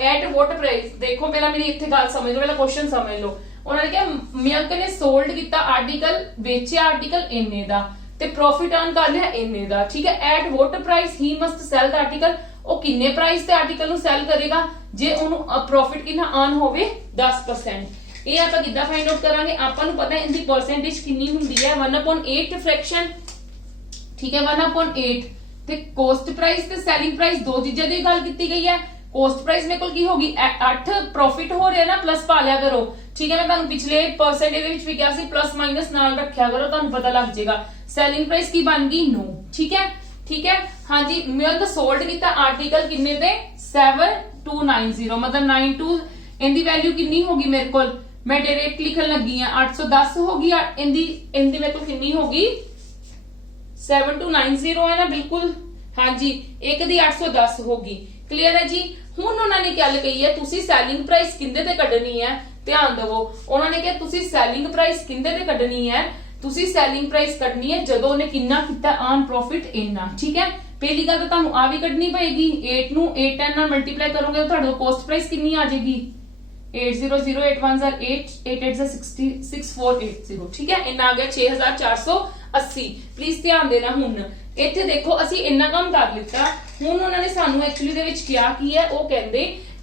at what price देखो पहला मेरी इत्थे गल समझ लो पहला क्वेश्चन समझ लो उन्होंने क्या मयंक ने सोल्ड किया आर्टिकल बेचिया आर्टिकल इन्ने दा ते प्रॉफिट अर्न कर लिया इन्ने दा ठीक है at what price he must sell the article ਉਹ ਕਿੰਨੇ ਪ੍ਰਾਈਸ ਤੇ ਆਰਟੀਕਲ ਨੂੰ ਸੈਲ ਕਰੇਗਾ ਜੇ ਉਹਨੂੰ ਪ੍ਰੋਫਿਟ ਕਿੰਨਾ ਅਰਨ ਹੋਵੇ 10% ਇਹ ਆਪਾਂ ਕਿੱਦਾਂ ਫਾਈਂਡ ਆਊਟ ਕਰਾਂਗੇ ਆਪਾਂ ਨੂੰ ਪਤਾ ਹੈ ਇਹਦੀ ਪਰਸੈਂਟੇਜ ਕਿੰਨੀ ਹੁੰਦੀ ਹੈ 1/8 ਫ੍ਰੈਕਸ਼ਨ ਠੀਕ ਹੈ 1/8 ਤੇ ਕੋਸਟ ਪ੍ਰਾਈਸ ਤੇ ਸੈਲਿੰਗ ਪ੍ਰਾਈਸ ਦੋ ਚੀਜ਼ਾਂ ਦੀ ਗੱਲ ਕੀਤੀ ਗਈ ਹੈ ਕੋਸਟ ਪ੍ਰਾइस मेरे को की होगी 8 प्रॉफिट हो रहा है ना प्लस पा लिया करो ठीक है मैं ਤੁਹਾਨੂੰ ਪਿਛਲੇ परसेंटेज ਦੇ ਵਿੱਚ ਵੀ ਕਿਹਾ ਸੀ ਪਲੱਸ ਮਾਈਨਸ ਨਾਲ ਰੱਖਿਆ ਕਰੋ ਤੁਹਾਨੂੰ ਪਤਾ ਲੱਗ ਜਾਏਗਾ ਸੈਲਿੰਗ ਪ੍ਰਾइस ਕੀ ਬਣ ਗਈ 9 ठीक है हाँ जी मैं तो सोल्ड ਕੀਤਾ ਆਰਟੀਕਲ ਕਿੰਨੇ ਤੇ 7290 मतलब 92 ਇਹਦੀ ਵੈਲਿਊ ਕਿੰਨੀ ਹੋਗੀ ਮੇਰੇ ਕੋਲ ਮੈਂ ਡਾਇਰੈਕਟ ਲਿਖਣ ਲੱਗੀ ਆ 810 ਹੋਗੀ ਇਹਦੀ ਮੇਰੇ ਕੋਲ ਕਿੰਨੀ ਹੋਗੀ 7290 है ना बिल्कुल हाँ जी एक दी 810 होगी क्लियर है जी ਹੁਣ ਉਹਨਾਂ ਨੇ ਗੱਲ ਕਹੀ ਹੈ ਤੁਸੀਂ ਸੈਲਿੰਗ ਪ੍ਰਾਈਸ ਕਿੰਦੇ ਤੇ ਕੱਢਣੀ ਹੈ ਧਿਆਨ ਦਿਵੋ ਉਹਨਾਂ ਨੇ ਕਿਹਾ ਤੁਸੀਂ ਸੈਲਿੰਗ ਪ੍ਰਾਈਸ ਕਿੰਦੇ ਤੇ ਕੱਢਣੀ ਹੈ ਤੁਸੀਂ ਸੈਲਿੰਗ ਪ੍ਰਾਈਸ ਕੱਢਣੀ ਹੈ ਜਦੋਂ ਉਹਨੇ ਕਿੰਨਾ ਕੀਤਾ ਅਰਨ ਪ੍ਰੋਫਿਟ ਇੰਨਾ ਠੀਕ ਹੈ ਪਹਿਲੀ ਗੱਲ ਤਾਂ ਤੁਹਾਨੂੰ ਆ ਵੀ ਕੱਢਣੀ ਪਏਗੀ 8 ਨੂੰ 810 ਨਾਲ ਮਲਟੀਪਲਾਈ ਕਰੋਗੇ ਤਾਂ ਤੁਹਾਡੇ ਕੋਸਟ ਪ੍ਰਾਈਸ ਕਿੰਨੀ ਆ ਜਾਏਗੀ 800 810 8 8 6480 ठीक है इतना आ गया 6480 80। प्लीज ध्यान देना। हुण इत्थे देखो असी इन्ना काम कर लिता, हुण उन्होंने सानू एक्चुअली दे विच क्या की है, वो कहंदे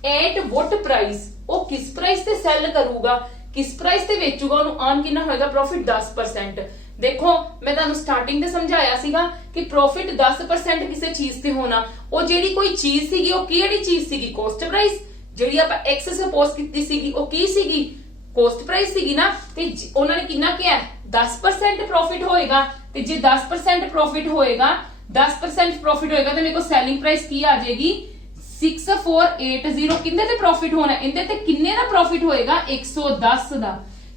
एट व्हाट प्राइस, वो किस प्राइस ते सेल करूगा, किस प्राइस ते बेचूगा, उन्होंने अर्न कितना होएगा, प्रॉफिट 10%। देखो मैं तुहानू स्टार्टिंग ते समझाया सीगा कि प्रॉफिट 10% किसी चीज ते होना, वो जेडी कोई चीज सीगी, वो किहड़ी चीज सीगी, कॉस्ट प्राइस। जेडी आपां एक्स सपोज कीती सीगी, वो की सीगी, कॉस्ट प्राइस सीगी ना। ते उन्होंने कितना किया, 10% प्रॉफिट होएगा। ते जे 10% प्रॉफिट होएगा, 10% प्रॉफिट होएगा, तो मेरे को सेलिंग प्राइस की आ जाएगी 6480। किन्ने ते प्रॉफिट होना, इनदे ते किन्ने दा प्रॉफिट होएगा, 110 दा।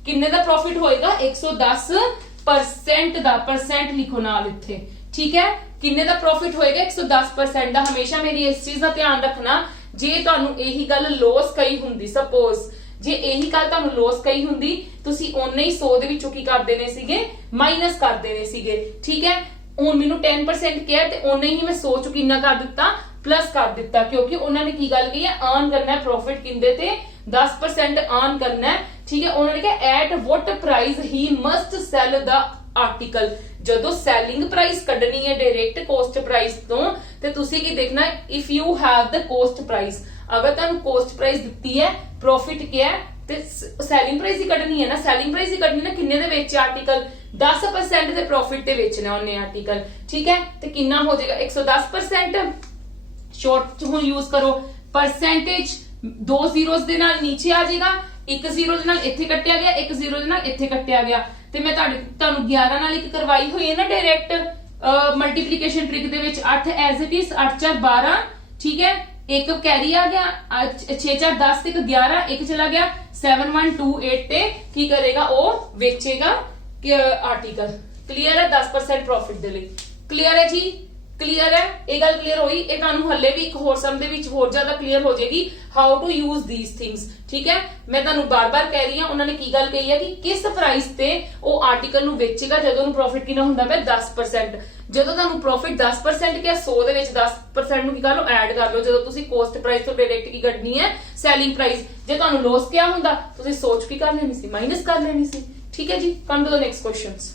किन्ने दा प्रॉफिट होएगा, 110% दा। परसेंट लिखो नाल इत्थे, ठीक है। किन्ने दा प्रॉफिट होएगा, 110% दा। हमेशा मेरी इस चीज का ध्यान रखना, जे तुहानू यही गल लॉस कही हुंदी, सपोज जे यही गल तुहानू लॉस कही हुंदी, तुसी ओने ही 100 दे विचों की कर देने सीगे, माइनस कर देने सीगे, ठीक है। हुण मैनू 10% किया ते ओने ही मैं 100 चों कितना कर दिता, प्लस कर दिता, क्योंकि उन्होंने की गल कही है, अर्न करना है प्रॉफिट किंदे ते 10% अर्न करना है, ठीक है। उन्होंने कहा at what price he must sell the article. जदों सेलिंग प्राइस कढनी है डायरेक्ट कॉस्ट प्राइस तो ते तुसी की देखना, if you have the cost price, अगर तुहानू कॉस्ट प्राइस दिती है, प्रॉफिट क्या है, ते सेलिंग प्राइस ही कढनी है ना। सेलिंग प्राइस ही कढनी ना, किन्ने दे बेचे आर्टिकल, 10% दे प्रॉफिट ते बेचना उन्हें आर्टिकल, ठीक है। ते कितना हो जाएगा, 110%। शॉर्ट हुण यूज करो, परसेंटेज 2 जीरोस दे नाल नीचे आ जाएगा, 1 जीरो दे नाल इत्थे कट्टिया गया, 1 जीरो दे नाल इत्थे कट्टिया गया। ते मैं तुहानू 11 नाल एक करवाई हुई है ना डायरेक्ट मल्टीप्लिकेशन ट्रिक दे विच, 8 एज इट इज, 8 4 12, ठीक है। एक कैरी आ गया, 6 4 10 ते 11, एक चला गया 7 1 2 8 ते की करेगा, वो बेचेगा आर्टिकल। क्लियर है, 10% प्रॉफिट दे लई। क्लियर है जी, क्लियर है, ये गल क्लियर होई। ये तुहानू हल्ले भी एक होर सम दे विच होर ज्यादा क्लियर हो जाएगी, how to use these things, ठीक है। मैं तुहानू बार बार कह रही हूं, उन्होंने की गल कही है कि किस प्राइस ते वो आर्टिकल नू बेचेगा, जदों प्रॉफिट कितना हुंदा है, 10%। जदों तुहानू प्रॉफिट 10% क्या, 100 दे विच 10% नू की कर लो, ऐड कर लो। जदों तुसी कॉस्ट प्राइस तो डायरेक्ट की कढनी है, सेलिंग प्राइस। जे तुहानू लॉस क्या हुंदा, तुसी सोच की कर लेनी सी, माइनस कर लेनी सी, ठीक है जी। Come to the next questions.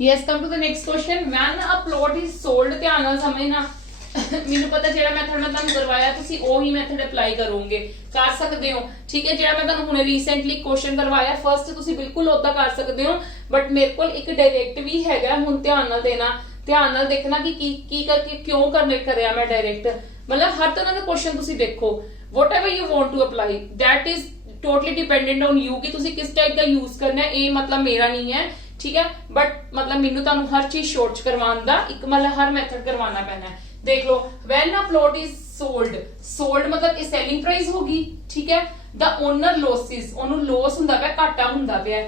Yes, come to the next question. When a plot is sold, ध्यान नाल समझना। मैनू पता जेड़ा मैथड मैं तुहानू करवाया, तुसी ओही मैथड अप्लाई करोगे, कर सकते हो, ठीक है। जेड़ा मैं तुहानू हुणे रिसेंटली क्वेश्चन करवाया फर्स्ट, तुसी बिल्कुल ओदा कर सकते हो, बट मेरे कोल एक डायरेक्ट भी हैगा। हुण ध्यान नाल देना, ध्यान नाल देखना कि की करके क्यों करने करया मैं डायरेक्ट। मतलब हर तरह का क्वेश्चन तुसी देखो, whatever you want to apply, that is totally dependent on you कि तुसी किस टाइप का यूज करना है। ये मतलब मेरा नहीं है, ठीक है, बट मतलब मैनू तुहानू हर चीज शॉर्ट च करवाने दा एक मतलब हर मेथड करवाना पैना है। देख लो, when a plot is sold, sold मतलब ये सेलिंग प्राइस होगी, ठीक है। द ओनर लॉसेस, ओनू लॉस हुंदा पिया, घाटा हुंदा पिया।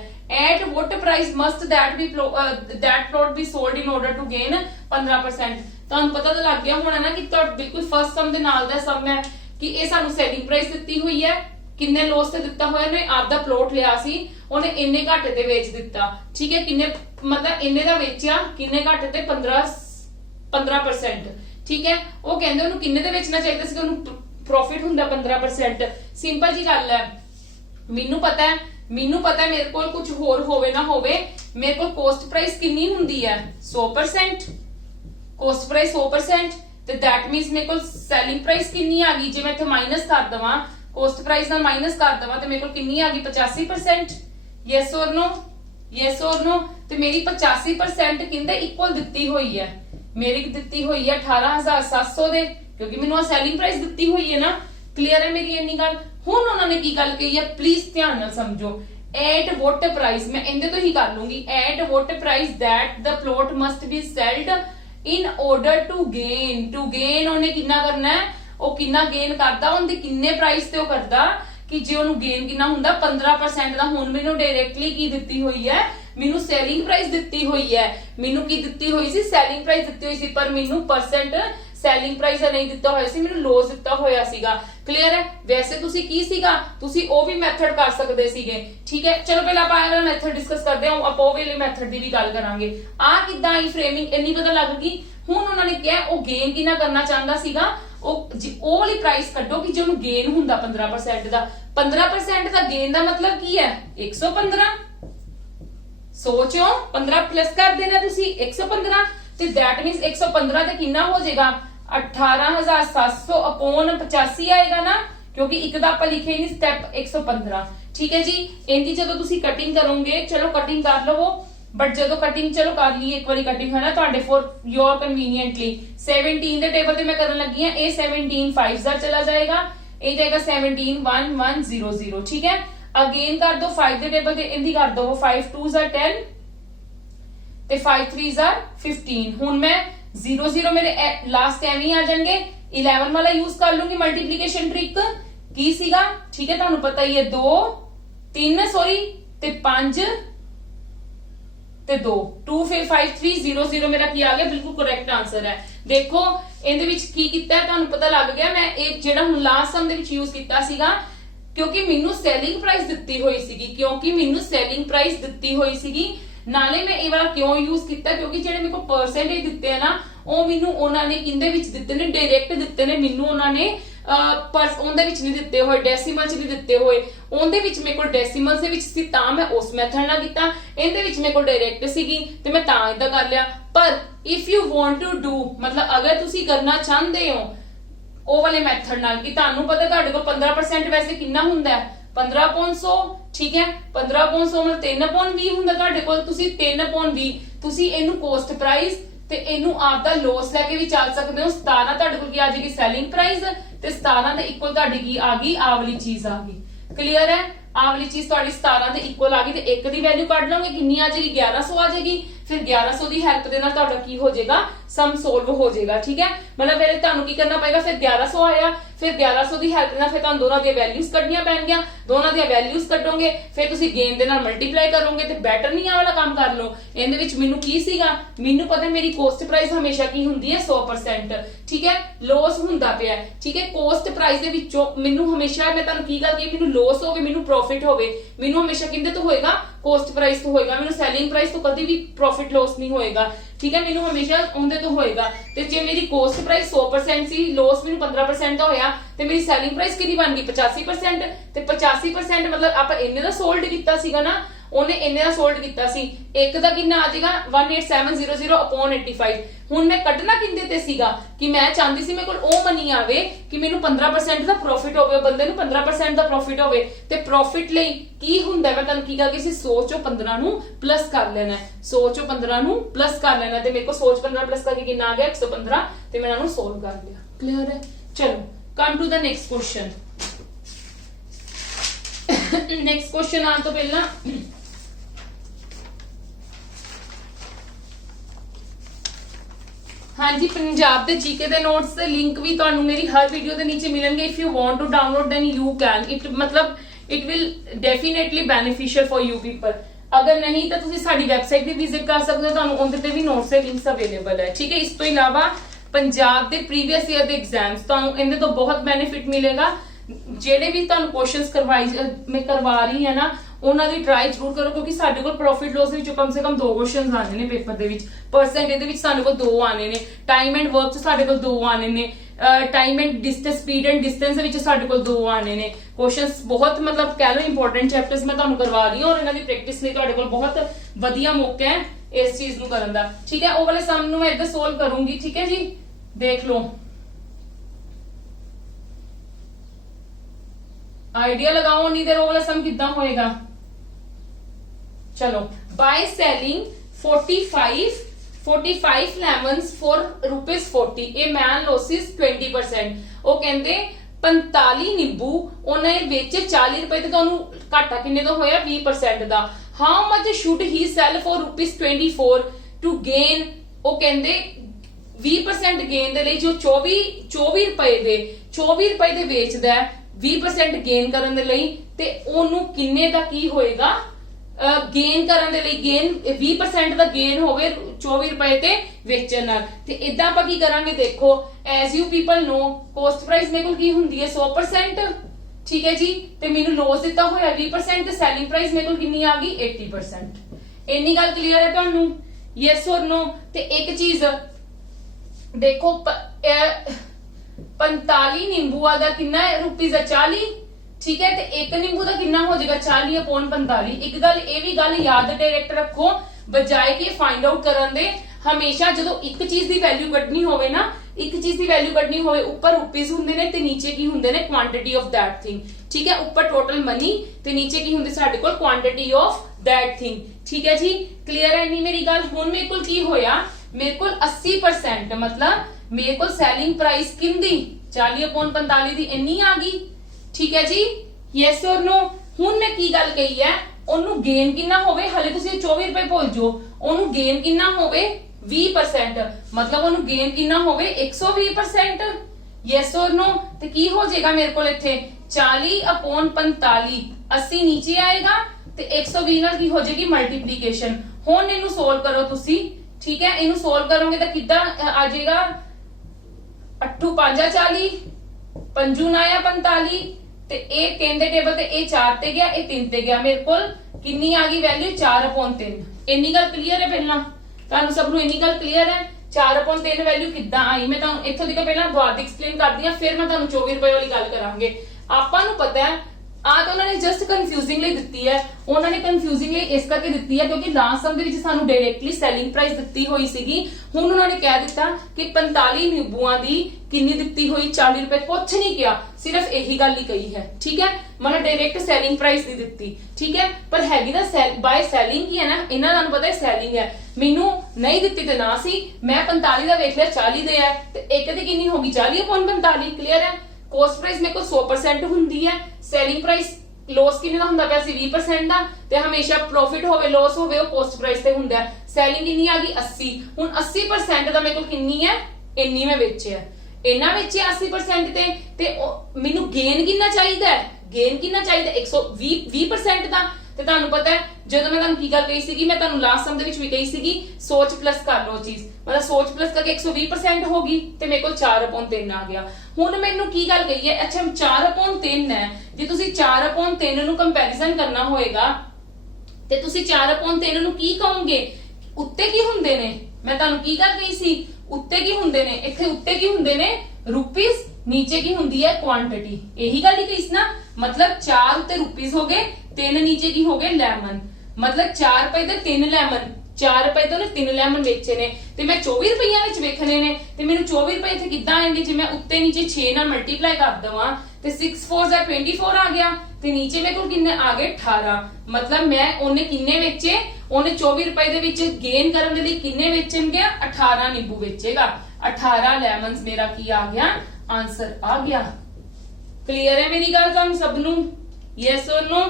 At what price must that plot be sold in order to gain 15%। तुहानू पता तो लग गया होना ना कि बिल्कुल फर्स्ट सम दे नाल दा सम है कि ये सानू सेलिंग प्राइस दित्ती हुई है, किन्ने लॉस ते दित्ता होया ने, आपदा प्लॉट लिया सी, ਉਹਨੇ ਇੰਨੇ ਘਾਟੇ ਤੇ ਵੇਚ ਦਿੱਤਾ, ਠੀਕ ਹੈ। ਕਿੰਨੇ मतलब ਇੰਨੇ ਦਾ ਵੇਚਿਆ, ਕਿੰਨੇ ਘਾਟੇ ਤੇ 15%, ਠੀਕ ਹੈ। ਉਹ ਕਹਿੰਦੇ ਉਹਨੂੰ ਕਿੰਨੇ ਦੇ ਵੇਚਣਾ ਚਾਹੀਦਾ ਸੀ, ਉਹਨੂੰ ਪ੍ਰੋਫਿਟ ਹੁੰਦਾ 15%। ਸਿੰਪਲ ਜੀ ਗੱਲ ਹੈ, ਮੈਨੂੰ ਪਤਾ ਹੈ ਮੇਰੇ ਕੋਲ ਕੁਝ ਹੋਰ ਹੋਵੇ ਨਾ ਹੋਵੇ, ਮੇਰੇ ਕੋਲ ਕੋਸਟ ਪ੍ਰਾਈਸ ਕਿੰਨੀ ਹੁੰਦੀ ਹੈ, 100%। ਕੋਸਟ ਪ੍ਰਾਈਸ 100% ਤੇ दैट मींस ਮੇਰੇ ਕੋਲ ਸੈਲਿੰਗ ਪ੍ਰਾਈਸ ਕਿੰਨੀ ਆ ਗਈ, ਜੇ ਮੈਂ ਇੱਥੇ ਮਾਈਨਸ ਕਰ ਦਵਾਂ, ਕੋਸਟ ਪ੍ਰਾਈਸ ਨਾਲ ਮਾਈਨਸ ਕਰ ਦਵਾਂ ਤੇ ਮੇਰੇ ਕੋਲ ਕਿੰਨੀ ਆ ਗਈ, 85%। यस और नो, यस और नो। ਤੇ ਮੇਰੀ 85% ਕਿੰਦੇ ਇਕੁਅਲ ਦਿੱਤੀ ਹੋਈ ਹੈ, ਮੇਰੀ ਦਿੱਤੀ ਹੋਈ ਹੈ 18700 ਦੇ, ਕਿਉਂਕਿ ਮੈਨੂੰ ਆ ਸੈਲਿੰਗ ਪ੍ਰਾਈਸ ਦਿੱਤੀ ਹੋਈ ਹੈ ਨਾ। ਕਲੀਅਰ ਹੈ ਮੇਰੀ ਇੰਨੀ ਗੱਲ। ਹੁਣ ਉਹਨਾਂ ਨੇ ਕੀ ਗੱਲ ਕਹੀ ਹੈ, ਪਲੀਜ਼ ਧਿਆਨ ਨਾਲ ਸਮਝੋ। ਐਟ ਵੋਟ ਪ੍ਰਾਈਸ, ਮੈਂ ਇਹਦੇ ਤੋਂ ਹੀ ਕਰ ਲੂੰਗੀ। At what price that the plot must be sold in order to gain ਉਹਨੇ ਕਿੰਨਾ ਕਰਨਾ ਹੈ, ਉਹ ਕਿੰਨਾ ਗੇਨ ਕਰਦਾ, ਉਹਦੀ ਕਿੰਨੇ ਪ੍ਰਾਈਸ ਤੇ ਉਹ ਕਰਦਾ ਕਿ ਜੇ ਉਹਨੂੰ ਗੇਨ ਕਿੰਨਾ ਹੁੰਦਾ, 15% ਦਾ। ਹੁਣ ਮੈਨੂੰ ਡਾਇਰੈਕਟਲੀ ਕੀ ਦਿੱਤੀ ਹੋਈ ਹੈ, ਮੈਨੂੰ ਸੈਲਿੰਗ ਪ੍ਰਾਈਸ ਦਿੱਤੀ ਹੋਈ ਹੈ। ਮੈਨੂੰ ਕੀ ਦਿੱਤੀ ਹੋਈ ਸੀ, ਸੈਲਿੰਗ ਪ੍ਰਾਈਸ ਦਿੱਤੀ ਹੋਈ ਸੀ, ਪਰ ਮੈਨੂੰ ਪਰਸੈਂਟ ਸੈਲਿੰਗ ਪ੍ਰਾਈਸ ਦਾ ਨਹੀਂ ਦਿੱਤਾ ਹੋਇਆ ਸੀ, ਮੈਨੂੰ ਲੋਸ ਦਿੱਤਾ ਹੋਇਆ ਸੀਗਾ। ਕਲੀਅਰ ਹੈ। ਵੈਸੇ ਤੁਸੀਂ ਕੀ ਸੀਗਾ, ਤੁਸੀਂ ਉਹ ਵੀ ਮੈਥਡ ਕਰ ਸਕਦੇ ਸੀਗੇ, ਠੀਕ ਹੈ। ਚਲੋ ਪਹਿਲਾਂ ਆਪਾਂ ਇਹਦਾ ਮੈਥਡ ਡਿਸਕਸ ਕਰਦੇ ਹਾਂ, ਆਪਾਂ ਉਹ ਵਾਲੇ ਮੈਥਡ ਦੀ ਵੀ ਗੱਲ ਕਰਾਂਗੇ। ਆ ਕਿੱਦਾਂ ਆਈ ਫਰੇਮਿੰਗ ਇੰਨੀ ਪਤਾ ਲੱਗ ਗਈ। ਹੁਣ ਉਹਨਾਂ ਨੇ ਕਿਹਾ ਉਹ ਗੇਨ ਕਿੰਨਾ ਕਰਨਾ ਚਾਹੁੰਦਾ ਸੀਗਾ, ਉਹ ਵਾਲੀ ਪ੍ਰਾइस ਕੱਢੋ ਕਿ ਜਿਹਨੂੰ ਗੇਨ ਹੁੰਦਾ 15% ਦਾ। 15% ਦਾ ਗੇਨ ਦਾ मतलब ਕੀ ਹੈ 115। सोचो 15 प्लस कर देना तुसी 115 ਤੇ दैट मींस 115 ਤੇ ਕਿੰਨਾ ਹੋ ਜਾਏਗਾ 18700 अपॉन 85 ਆਏਗਾ ਨਾ, क्योंकि एक ਦਾ ਆਪਾਂ ਲਿਖੇ ਨਹੀਂ ਸਟੈਪ 115। ठीक है जी। ਇਹਦੀ ਜਦੋਂ ਤੁਸੀਂ ਕਟਿੰਗ ਕਰੋਗੇ, ਚਲੋ ਕਟਿੰਗ ਕਰ ਲਵੋ, बट ਜਦੋਂ ਕਟਿੰਗ ਚਲੋ ਕਰ ਲਈ ਇੱਕ ਵਾਰੀ ਕਟਿੰਗ ਹੈ ਨਾ ਤੁਹਾਡੇ ਫॉर योर ਕਨਵੀਨੀਐਂਟਲੀ 17 ਦੇ ਟੇਬਲ ਤੇ ਮੈਂ ਕਰਨ ਲੱਗੀ ਆ, ਇਹ 17 5 ਦਾ ਚਲਾ ਜਾਏਗਾ, ਇਹ ਜਾਏਗਾ 17 1 1 0 0। ठीक है। अगेन कर दो 5 ਦੇ ਟੇਬਲ ਤੇ ਇੰਦੀ ਕਰ ਦੋ 5 2s are 10 ਤੇ 5 3s are 15। ਹੁਣ ਮੈਂ 0 0 ਮੇਰੇ ਲਾਸਟ ਐਵੇਂ ਹੀ ਆ ਜਾਣਗੇ, 11 ਵਾਲਾ ਯੂਜ਼ ਕਰ ਲੂੰਗੀ ਮਲਟੀਪਲੀਕੇਸ਼ਨ ਟ੍ਰਿਕ। ਕੀ ਸੀਗਾ? ਠੀਕ ਹੈ, ਤੁਹਾਨੂੰ ਪਤਾ ਹੀ ਹੈ 2 3 ਸੌਰੀ ਤੇ 5 ਤੇ 2 2 ਫਿਰ 5 3 0 0 ਮੇਰਾ ਕੀ ਆ ਗਿਆ, ਬਿਲਕੁਲ ਕਰੈਕਟ ਆਨਸਰ ਹੈ। ਦੇਖੋ ਇਹਦੇ ਵਿੱਚ ਕੀ ਕੀਤਾ ਹੈ ਤੁਹਾਨੂੰ ਪਤਾ ਲੱਗ ਗਿਆ। ਮੈਂ ਇਹ ਜਿਹੜਾ ਹੁਣ ਲਾਸਟ ਸਮ ਦੇ ਵਿੱਚ ਯੂਜ਼ ਕੀਤਾ ਸੀਗਾ ਕਿਉਂਕਿ ਮੈਨੂੰ ਸੈਲਿੰਗ ਪ੍ਰਾइस ਦਿੱਤੀ ਹੋਈ ਸੀਗੀ, ਨਾਲੇ ਮੈਂ ਇਹ ਵਾਲਾ ਕਿਉਂ ਯੂਜ਼ ਕੀਤਾ ਕਿਉਂਕਿ ਜਿਹੜੇ ਮੇਰੇ ਕੋਲ ਪਰਸੈਂਟੇਜ ਦਿੱਤੇ ਆ ਨਾ ਉਹ ਮੈਨੂੰ ਉਹਨਾਂ ਨੇ ਕਿੰਦੇ ਵਿੱਚ ਦਿੱਤੇ ਨੇ, ਡਾਇਰੈਕਟ ਦਿੱਤੇ ਨੇ ਮੈਨੂੰ ਉਹਨਾਂ ਨੇ, ਉਹਦੇ ਵਿੱਚ ਨਹੀਂ ਦਿੱਤੇ ਹੋਏ, ਡੈਸੀਮਲ ਚ ਨਹੀਂ ਦਿੱਤੇ ਹੋਏ। ਉਹਦੇ ਵਿੱਚ ਮੇਰੇ ਕੋਲ ਡੈਸੀਮਲ ਦੇ ਵਿੱਚ ਸੀ ਤਾਂ ਮੈਂ ਉਸ ਮੈਥਡ ਨਾਲ ਕੀਤਾ, ਇਹਦੇ ਵਿੱਚ ਮੇਰੇ ਕੋਲ ਡਾਇਰੈਕਟ ਸੀਗੀ ਤੇ ਮੈਂ ਤਾਂ ਇਦਾਂ ਕਰ ਲਿਆ। ਪਰ if you want to do मतलब ਅਗਰ ਤੁਸੀਂ ਕਰਨਾ ਚਾਹੁੰਦੇ ਹੋ ਉਹ ਵਾਲੇ ਮੈਥਡ ਨਾਲ ਕਿ ਤੁਹਾਨੂੰ ਪਤਾ ਤੁਹਾਡੇ ਕੋਲ 15% ਵੈਸੇ ਕਿੰਨਾ ਹੁੰਦਾ ਹੈ 15/100। ਠੀਕ ਹੈ, 15/100 ਮਤਲਬ 3/20 ਹੁੰਦਾ ਤੁਹਾਡੇ ਕੋਲ, ਤੁਸੀਂ 3/20 ਤੁਸੀਂ ਇਹਨੂੰ ਕੋਸਟ ਪ੍ਰਾइस ਤੇ ਇਹਨੂੰ ਆਪ ਦਾ ਲੋਸ ਲੈ ਕੇ ਵੀ ਚੱਲ ਸਕਦੇ ਹੋ। 17 ਤੁਹਾਡੇ ਕੋਲ ਕੀ ਆ ਜਾਏਗੀ ਸੈਲਿੰਗ ਪ੍ਰਾइस ਤੇ 17 ਦੇ ਇਕੁਅਲ ਤੁਹਾਡੀ ਕੀ ਆ ਗਈ ਆ ਵਾਲੀ ਚੀਜ਼ ਆ ਗਈ। ਕਲੀਅਰ ਹੈ? ਆ ਵਾਲੀ ਚੀਜ਼ ਤੁਹਾਡੀ 17 ਦੇ ਇਕੁਅਲ ਆ ਗਈ ਤੇ ਇੱਕ ਦੀ ਵੈਲਿਊ ਕੱਢ ਲਓਗੇ ਕਿੰਨੀ ਆ ਜਾਏਗੀ 1100 ਆ ਜਾਏਗੀ। ਫਿਰ 1100 ਦੀ ਹੈਲਪ ਦੇ ਨਾਲ ਤੁਹਾਡਾ ਕੀ ਹੋ ਜਾਏਗਾ ਸਮ ਸੋਲਵ ਹੋ ਜਾਏਗਾ। ਠੀਕ ਹੈ, मतलब ਫਿਰ ਤੁਹਾਨੂੰ ਕੀ ਕਰਨਾ ਪਏਗਾ, ਫਿਰ 1100 ਆਇਆ, ਫਿਰ 1100 ਦੀ ਹੈਲਪ ਨਾਲ ਫਿਰ ਤੁਹਾਨੂੰ ਦੋਨਾਂ ਦੀਆਂ ਵੈਲਿਊਜ਼ ਕੱਢਣੀਆਂ ਪੈਣਗੀਆਂ, ਦੋਨਾਂ ਦੀਆਂ ਵੈਲਿਊਜ਼ ਕੱਢੋਗੇ ਫਿਰ ਤੁਸੀਂ ਗੇਨ ਦੇ ਨਾਲ ਮਲਟੀਪਲਾਈ ਕਰੋਗੇ ਤੇ ਬੈਟਰ ਨਹੀਂ ਆ ਵਾਲਾ ਕੰਮ ਕਰ ਲਓ। ਇਹਦੇ ਵਿੱਚ ਮੈਨੂੰ ਕੀ ਸੀਗਾ, ਮੈਨੂੰ ਪਤਾ ਮੇਰੀ ਕੋਸਟ ਪ੍ਰਾइस ਹਮੇਸ਼ਾ ਕੀ ਹੁੰਦੀ ਹੈ 100%। ਠੀਕ ਹੈ, ਲੋਸ ਹੁੰਦਾ ਪਿਆ। ਠੀਕ ਹੈ, ਕੋਸਟ ਪ੍ਰਾइस ਦੇ ਵਿੱਚੋਂ ਮੈਨੂੰ ਹਮੇਸ਼ਾ ਮੈਂ ਤੁਹਾਨੂੰ ਕੀ ਗੱਲ ਕਹੀ, ਮੈਨੂੰ ਲੋਸ ਹੋਵੇ ਮੈਨੂੰ ਪ੍ਰੋਫਿਟ ਹੋਵੇ, ਮੈਨੂੰ ਹਮੇਸ਼ਾ ਕਿੰਦੇ ਤੋਂ ਹੋਏਗਾ ਕੋਸਟ ਪ੍ਰਾइस ਤੋਂ ਹੋਏਗਾ, ਮੈਨੂੰ ਸੈਲਿੰਗ ਪ੍ਰਾइस ਤੋਂ ਕਦੀ ਵੀ प्रॉफिट लॉस नहीं होएगा। ठीक है, ਮੈਨੂੰ ਹਮੇਸ਼ਾ ਉਹਦੇ ਤੋਂ ਹੋਏਗਾ। ਤੇ ਜੇ ਮੇਰੀ ਕੋਸਟ ਪ੍ਰਾइस 100% ਸੀ, ਲੋਸ ਮੈਨੂੰ 15% ਦਾ ਹੋਇਆ ਤੇ ਮੇਰੀ ਸੈਲਿੰਗ ਪ੍ਰਾइस ਕਿੰਨੀ ਬਣ ਗਈ 85%। ਤੇ 85% मतलब ਆਪਾਂ ਇੰਨੇ ਦਾ ਸੋਲਡ ਕੀਤਾ ਸੀਗਾ ਨਾ, ਉਹਨੇ ਇੰਨੇ ਦਾ ਸੋਲਡ ਕੀਤਾ ਸੀ, ਇੱਕ ਦਾ ਕਿੰਨਾ ਆ ਜਾਏਗਾ 18700 upon 85। ਹੁਣ ਮੈਂ ਕੱਢਣਾ ਕਿੰਦੇ ਤੇ ਸੀਗਾ ਕਿ ਮੈਂ ਚਾਹੁੰਦੀ ਸੀ ਮੇਰੇ ਕੋਲ ਉਹ ਮਨੀ ਆਵੇ ਕਿ ਮੈਨੂੰ 15% ਦਾ ਪ੍ਰੋਫਿਟ ਹੋਵੇ, ਬੰਦੇ ਨੂੰ 15% ਦਾ ਪ੍ਰੋਫਿਟ ਹੋਵੇ। ਤੇ ਪ੍ਰੋਫਿਟ ਲਈ ਕੀ ਹੁੰਦਾ ਮੈਂ ਤੁਹਾਨੂੰ ਕੀ ਕਹਾਂ ਕਿ 100 ਚੋਂ 15 ਨੂੰ ਪਲੱਸ ਕਰ ਲੈਣਾ ਹੈ, 100 ਚੋਂ 15 ਨੂੰ ਪਲੱਸ ਕਰ ਲੈਣਾ ਤੇ ਮੇਰੇ ਕੋਲ 100 ਚੋਂ 15 ਪਲੱਸ ਕਰਕੇ ਕਿੰਨਾ ਆ ਗਿਆ 115 ਤੇ ਮੈਂ ਇਹਨਾਂ ਨੂੰ ਸੋਲਵ ਕਰ ਲਿਆ। ਕਲੀਅਰ ਹੈ? ਚਲੋ come to the next question. Next question ਆਉਣ ਤੋਂ ਪਹਿਲਾਂ हाँ जी, पंजाब ਦੇ जीके ਦੇ ਨੋਟਸ ਦੇ ਲਿੰਕ ਵੀ ਤੁਹਾਨੂੰ ਮੇਰੀ ਹਰ ਵੀਡੀਓ ਦੇ ਨੀਚੇ ਮਿਲਣਗੇ। If you want to download then you can, it मतलब it will definitely beneficial for you people. ਅਗਰ ਨਹੀਂ ਤਾਂ ਤੁਸੀਂ ਸਾਡੀ ਵੈਬਸਾਈਟ ਵੀ ਵਿਜ਼ਿਟ ਕਰ ਸਕਦੇ ਹੋ, ਤੁਹਾਨੂੰ ਉਹਦੇ ਤੇ ਵੀ ਨੋਟਸ ਦੇ ਲਿੰਕਸ ਅਵੇਲੇਬਲ ਹੈ। ਠੀਕ ਹੈ, ਇਸ ਤੋਂ ਇਲਾਵਾ ਪੰਜਾਬ ਦੇ ਪ੍ਰੀਵੀਅਸ ਈਅਰ ਦੇ ਐਗਜ਼ਾਮਸ ਤੁਹਾਨੂੰ ਇਹਦੇ ਤੋਂ ਬਹੁਤ ਬੈਨੀਫਿਟ ਮਿਲੇਗਾ। ਜਿਹੜੇ ਵੀ ਤੁਹਾਨੂੰ ਕੁਐਸਚਨਸ ਮੈਂ ਕਰਵਾ ਰਹੀ ਹਾਂ ਨਾ ਉਹਨਾਂ ਦੀ ਟਰਾਈ ਜ਼ਰੂਰ ਕਰੋ ਕਿਉਂਕਿ ਸਾਡੇ ਕੋਲ ਪ੍ਰੋਫਿਟ ਲੋਸ ਦੇ ਵਿੱਚੋਂ ਕਮ ਸੇ ਕਮ 2 ਕੁਐਸਚਨਸ ਆਣੇ ਨੇ ਪੇਪਰ ਦੇ ਵਿੱਚ, ਪਰਸੈਂਟੇਜ ਦੇ ਵਿੱਚ ਸਾਡੇ ਕੋਲ 2 ਆਣੇ ਨੇ, ਟਾਈਮ ਐਂਡ ਵਰਕ ਚ ਸਾਡੇ ਕੋਲ 2 ਆਣੇ ਨੇ, time and distance speed and distance ਦੇ ਵਿੱਚ ਸਾਡੇ ਕੋਲ 2 ਆਣੇ ਨੇ ਕੁਐਸਚਨਸ। ਬਹੁਤ मतलब ਕਹਿ ਲਓ ਇੰਪੋਰਟੈਂਟ ਚੈਪਟਰਸ ਮੈਂ ਤੁਹਾਨੂੰ ਕਰਵਾ ਰਹੀ ਹਾਂ ਔਰ ਇਹਨਾਂ ਦੀ ਪ੍ਰੈਕਟਿਸ ਲਈ ਤੁਹਾਡੇ ਕੋਲ ਬਹੁਤ ਵਧੀਆ ਮੌਕਾ ਹੈ ਇਸ ਚੀਜ਼ ਨੂੰ ਕਰਨ ਦਾ। ਠੀਕ ਹੈ, ਉਹ ਵਾਲੇ ਸਮ ਨੂੰ ਮੈਂ ਇੱਧਰ ਸੋਲਵ ਕਰੂੰਗੀ। ਠੀਕ ਹੈ ਜੀ, ਦੇਖ ਲਓ, ਆਈਡੀਆ ਲਗਾਓ ਨਹੀਂ ਤੇ ਉਹ ਵਾਲਾ ਸਮ ਕਿੱਦਾਂ ਹੋਏਗਾ। चलो, by selling 45 lemons for ₹40, a man loses 20%। ਉਹ ਕਹਿੰਦੇ 45 ਨਿੰਬੂ ਉਹਨੇ ਵੇਚੇ 40 ਰੁਪਏ ਤੇ ਤੁਹਾਨੂੰ ਘਾਟਾ ਕਿੰਨੇ ਦਾ ਹੋਇਆ 20% ਦਾ। how much should he sell for ₹24 to gain? ਉਹ ਕਹਿੰਦੇ 20% ਗੇਨ ਦੇ ਲਈ ਜੋ 24 ਰੁਪਏ ਦੇ ਵੇਚਦਾ ਹੈ 20% ਗੇਨ ਕਰਨ ਦੇ ਲਈ ਤੇ ਉਹਨੂੰ ਕਿੰਨੇ ਦਾ ਕੀ ਹੋਏਗਾ ਗੇਨ ਕਰਨ ਦੇ ਲਈ, ਗੇਨ 20% ਦਾ ਗੇਨ ਹੋਵੇ 24 ਰੁਪਏ ਤੇ ਵੇਚਣ ਨਾਲ। ਤੇ ਇਦਾਂ ਆਪਾਂ ਕੀ ਕਰਾਂਗੇ ਦੇਖੋ, as you people know cost price ਮੇਰੇ ਕੋਲ ਕੀ ਹੁੰਦੀ ਹੈ 100%। ਠੀਕ ਹੈ ਜੀ, ਤੇ ਮੈਨੂੰ ਲੋਸ ਦਿੱਤਾ ਹੋਇਆ 20% ਤੇ ਸੈਲਿੰਗ ਪ੍ਰਾइस ਮੇਰੇ ਕੋਲ ਕਿੰਨੀ ਆ ਗਈ 80%। ਇੰਨੀ ਗੱਲ ਕਲੀਅਰ ਹੈ ਤੁਹਾਨੂੰ? ਯੈਸ ਔਰ ਨੋ? ਤੇ ਇੱਕ ਚੀਜ਼ ਦੇਖੋ 45 ਨਿੰਬੂਆਂ ਦਾ ਕਿੰਨਾ ਹੈ ਰੁਪੀਸ 40, ਠੀਕ ਹੈ। ਤੇ ਇੱਕ ਨਿੰਬੂ ਦਾ ਕਿੰਨਾ ਹੋ ਜਾਏਗਾ 40 upon 45। ਇੱਕ ਗੱਲ ਇਹ ਵੀ ਗੱਲ ਯਾਦ ਡਾਇਰੈਕਟ ਰੱਖੋ, ਬਜਾਏ ਕਿ ਫਾਈਂਡ ਆਊਟ ਕਰਨ ਦੇ ਹਮੇਸ਼ਾ ਜਦੋਂ ਇੱਕ ਚੀਜ਼ ਦੀ ਵੈਲਿਊ ਕੱਢਣੀ ਹੋਵੇ ਨਾ, ਇੱਕ ਚੀਜ਼ ਦੀ ਵੈਲਿਊ ਕੱਢਣੀ ਹੋਵੇ, ਉੱਪਰ ਰੁਪੀਸ ਹੁੰਦੇ ਨੇ ਤੇ ਨੀਚੇ ਕੀ ਹੁੰਦੇ ਨੇ ਕੁਆਂਟੀਟੀ ਆਫ दैट थिंग, ਠੀਕ ਹੈ। ਉੱਪਰ ਟੋਟਲ ਮਨੀ ਤੇ ਨੀਚੇ ਕੀ ਹੁੰਦੇ ਸਾਡੇ ਕੋਲ ਕੁਆਂਟੀਟੀ ਆਫ दैट थिंग, ਠੀਕ ਹੈ ਜੀ। ਕਲੀਅਰ ਹੈ ਨਹੀਂ ਮੇਰੀ ਗੱਲ। ਹੁਣ ਮੇਰੇ ਕੋਲ ਕੀ ਹੋਇਆ, ਮੇਰੇ ਕੋਲ 80% मतलब मेरे को सैलिंग प्राइस किंदी 40 upon 45 ਦੀ ਇੰਨੀ ਆ ਗਈ, ਠੀਕ ਹੈ ਜੀ। Yes or no. ਹੁਣ ਮੈਂ ਕੀ ਗੱਲ ਕਹੀ ਹੈ, ਉਹਨੂੰ ਗੇਨ ਕਿੰਨਾ ਹੋਵੇ, ਹਲੇ ਤੁਸੀਂ 24 ਰੁਪਏ ਭੁੱਲ ਜਾਓ, ਉਹਨੂੰ ਗੇਨ ਕਿੰਨਾ ਹੋਵੇ 20%, मतलब ਉਹਨੂੰ ਗੇਨ ਕਿੰਨਾ ਹੋਵੇ 120%। Yes or no. ਤੇ ਕੀ ਹੋ ਜਾਏਗਾ ਮੇਰੇ ਕੋਲ ਇੱਥੇ 40 upon 45, 80 ਨੀਚੇ ਆਏਗਾ ਤੇ 120 ਨਾਲ ਕੀ ਹੋ ਜਾਏਗੀ ਮਲਟੀਪਲੀਕੇਸ਼ਨ। ਹੁਣ ਇਹਨੂੰ ਸੋਲਵ ਕਰੋ ਤੁਸੀਂ, ठीक है। इन्हू सोल्व करोगे तो कितना आ जाएगा 8 5 40 5 9 45 ते ए 3 दे टेबल ते ए 4 ते गया, ए 3 ते गया, मेरे कोल कितनी आ गई वैल्यू 4 upon 3। इन्नी गल क्लियर है, पहला तुहानू सब नू इन्नी गल क्लियर है 4 upon 3 वैल्यू किद्दां आई। मैं तुहानू इत्थों दी पहला दुआर दी एक्सप्लेन करदी हां, फिर मैं तुहानू 24 रुपए वाली गल करांगे। आपां नू पता है ਆ ਤਾਂ ਉਹਨਾਂ ਨੇ ਜਸਟ ਕਨਫਿਊਜ਼ਿੰਗ ਲਈ ਦਿੱਤੀ ਹੈ, ਉਹਨਾਂ ਨੇ ਕਨਫਿਊਜ਼ਿੰਗ ਲਈ ਇਸ ਕਰਕੇ ਦਿੱਤੀ ਹੈ ਕਿਉਂਕਿ ਲਾਸਟ ਸਮ ਦੇ ਵਿੱਚ ਸਾਨੂੰ ਡਾਇਰੈਕਟਲੀ ਸੈਲਿੰਗ ਪ੍ਰਾਈਸ ਦਿੱਤੀ ਹੋਈ ਸੀਗੀ। ਹੁਣ ਉਹਨਾਂ ਨੇ ਕਹਿ ਦਿੱਤਾ ਕਿ 45 ਨਿੰਬੂਆਂ ਦੀ ਕਿੰਨੀ ਦਿੱਤੀ ਹੋਈ 40 ਰੁਪਏ, ਕੁਛ ਨਹੀਂ ਕਿਹਾ, ਸਿਰਫ ਇਹੀ ਗੱਲ ਹੀ ਕਹੀ ਹੈ, ਠੀਕ ਹੈ। ਮਤਲਬ ਡਾਇਰੈਕਟ ਸੈਲਿੰਗ ਪ੍ਰਾਈਸ ਨਹੀਂ ਦਿੱਤੀ, ਠੀਕ ਹੈ। ਪਰ ਹੈਗੀ ਤਾਂ ਬਾय ਸੈਲਿੰਗ ਹੀ ਹੈ ਨਾ, ਇਹਨਾਂ ਤੁਹਾਨੂੰ ਪਤਾ ਹੈ ਸੈਲਿੰਗ ਹੈ। ਮੈਨੂੰ ਨਹੀਂ ਦਿੱਤੀ ਤੇ ਨਾ ਸੀ, ਮੈਂ 45 ਦਾ ਵੇਖ ਲਿਆ 40 ਦੇ ਹੈ ਤੇ ਇੱਕ ਦੀ ਕਿੰਨੀ ਹੋ ਗਈ 40 upon 45। ਕਲੀਅਰ ਹੈ। ਕੋਸਟ ਪ੍ਰਾइस ਮੇਰੇ ਕੋਲ 100% ਹੁੰਦੀ ਹੈ, ਸੈਲਿੰਗ ਪ੍ਰਾइस ਲੋਸ ਕਿੰਨੇ ਦਾ ਹੁੰਦਾ ਪਿਆ ਸੀ 20% ਦਾ, ਤੇ ਹਮੇਸ਼ਾ ਪ੍ਰੋਫਿਟ ਹੋਵੇ ਲੋਸ ਹੋਵੇ ਉਹ ਕੋਸਟ ਪ੍ਰਾइस ਤੇ ਹੁੰਦਾ ਹੈ। ਸੈਲਿੰਗ ਕਿੰਨੀ ਆ ਗਈ 80। ਹੁਣ 80% ਦਾ ਮੇਰੇ ਕੋਲ ਕਿੰਨੀ ਹੈ ਇੰਨੀ ਮੈਂ ਵੇਚਿਆ, ਇੰਨਾ ਵੇਚਿਆ 80% ਤੇ ਮੈਨੂੰ ਗੇਨ ਕਿੰਨਾ ਚਾਹੀਦਾ ਹੈ, ਗੇਨ ਕਿੰਨਾ ਚਾਹੀਦਾ 120% ਦਾ। ਤੇ ਤੁਹਾਨੂੰ ਪਤਾ ਹੈ ਜਦੋਂ ਮੈਂ ਤੁਹਾਨੂੰ ਕੀ ਗੱਲ ਕਹੀ ਸੀਗੀ, ਮੈਂ ਤੁਹਾਨੂੰ ਲਾਸਟ ਸਮ ਦੇ ਵਿੱਚ ਵੀ ਕਹੀ ਸੀਗੀ ਸੋਚ ਪਲੱਸ ਕਰ ਲਓ ਚੀਜ਼, ਮਤਲਬ ਸੋਚ ਪਲੱਸ ਕਰਕੇ 120% ਹੋ ਗਈ ਤੇ ਮੇਰੇ ਕੋਲ 4 upon 3 ਆ ਗਿਆ। ਹੁਣ ਮੈਨੂੰ ਕੀ ਗੱਲ ਕਹੀ ਹੈ, ਅੱਛਾ 4 upon 3 ਹੈ, ਜੇ ਤੁਸੀਂ 4 upon 3 ਨੂੰ ਕੰਪੈਰੀਜ਼ਨ ਕਰਨਾ ਹੋਏਗਾ ਤੇ ਤੁਸੀਂ 4 upon 3 ਨੂੰ ਕੀ ਕਹੋਗੇ, ਉੱਤੇ ਕੀ ਹੁੰਦੇ ਨੇ, ਮੈਂ ਤੁਹਾਨੂੰ ਕੀ ਗੱਲ ਕਹੀ ਸੀ ਉੱਤੇ ਕੀ ਹੁੰਦੇ ਨੇ, ਇੱਥੇ ਉੱਤੇ ਕੀ ਹੁੰਦੇ ਨੇ ਰੁਪੀਸ, ਨੀਚੇ ਕੀ ਹੁੰਦੀ ਹੈ ਕੁਆਂਟੀਟੀ, ਇਹੀ ਗੱਲ ਹੀ ਕਹੀ ਸੀ ਨਾ। मतलब 4 ਉੱਤੇ ਰੁਪੀਸ ਹੋ ਗਏ, 3 ਨੀਚੇ ਕੀ ਹੋ ਗਏ ਲੈਮਨ, मतलब 4 ਰੁਪਏ ਤੇ 3 ਲੈਮਨ, 4 ਰੁਪਏ ਤੋਂ 3 ਲੈਮਨ ਵੇਚੇ ਨੇ ਤੇ ਮੈਂ 24 ਰੁਪਈਆ ਵਿੱਚ ਵੇਖਣੇ ਨੇ ਤੇ ਮੈਨੂੰ 24 ਰੁਪਏ ਇੱਥੇ ਕਿੱਦਾਂ ਆਣਗੇ, ਜੇ ਮੈਂ ਉੱਤੇ ਨੀਚੇ 6 ਨਾਲ ਮਲਟੀਪਲਾਈ ਕਰ ਦਵਾਂ ਤੇ 6 4 ਦਾ 24 ਆ ਗਿਆ ਤੇ ਨੀਚੇ ਮੇਰੇ ਕੋਲ ਕਿੰਨੇ ਆ ਗਏ 18। मतलब मैं ਉਹਨੇ ਕਿੰਨੇ ਵੇਚੇ, ਉਹਨੇ 24 ਰੁਪਏ ਦੇ ਵਿੱਚ ਗੇਨ ਕਰਨ ਦੇ ਲਈ ਕਿੰਨੇ ਵੇਚਣਗੇ 18 ਨਿੰਬੂ ਵੇਚੇਗਾ, 18 ਲੈਮਨਸ ਮੇਰਾ ਕੀ ਆ ਗਿਆ ਆਨਸਰ ਆ ਗਿਆ। क्लियर है मेरी गल तुहानू सब नू, यस और नो।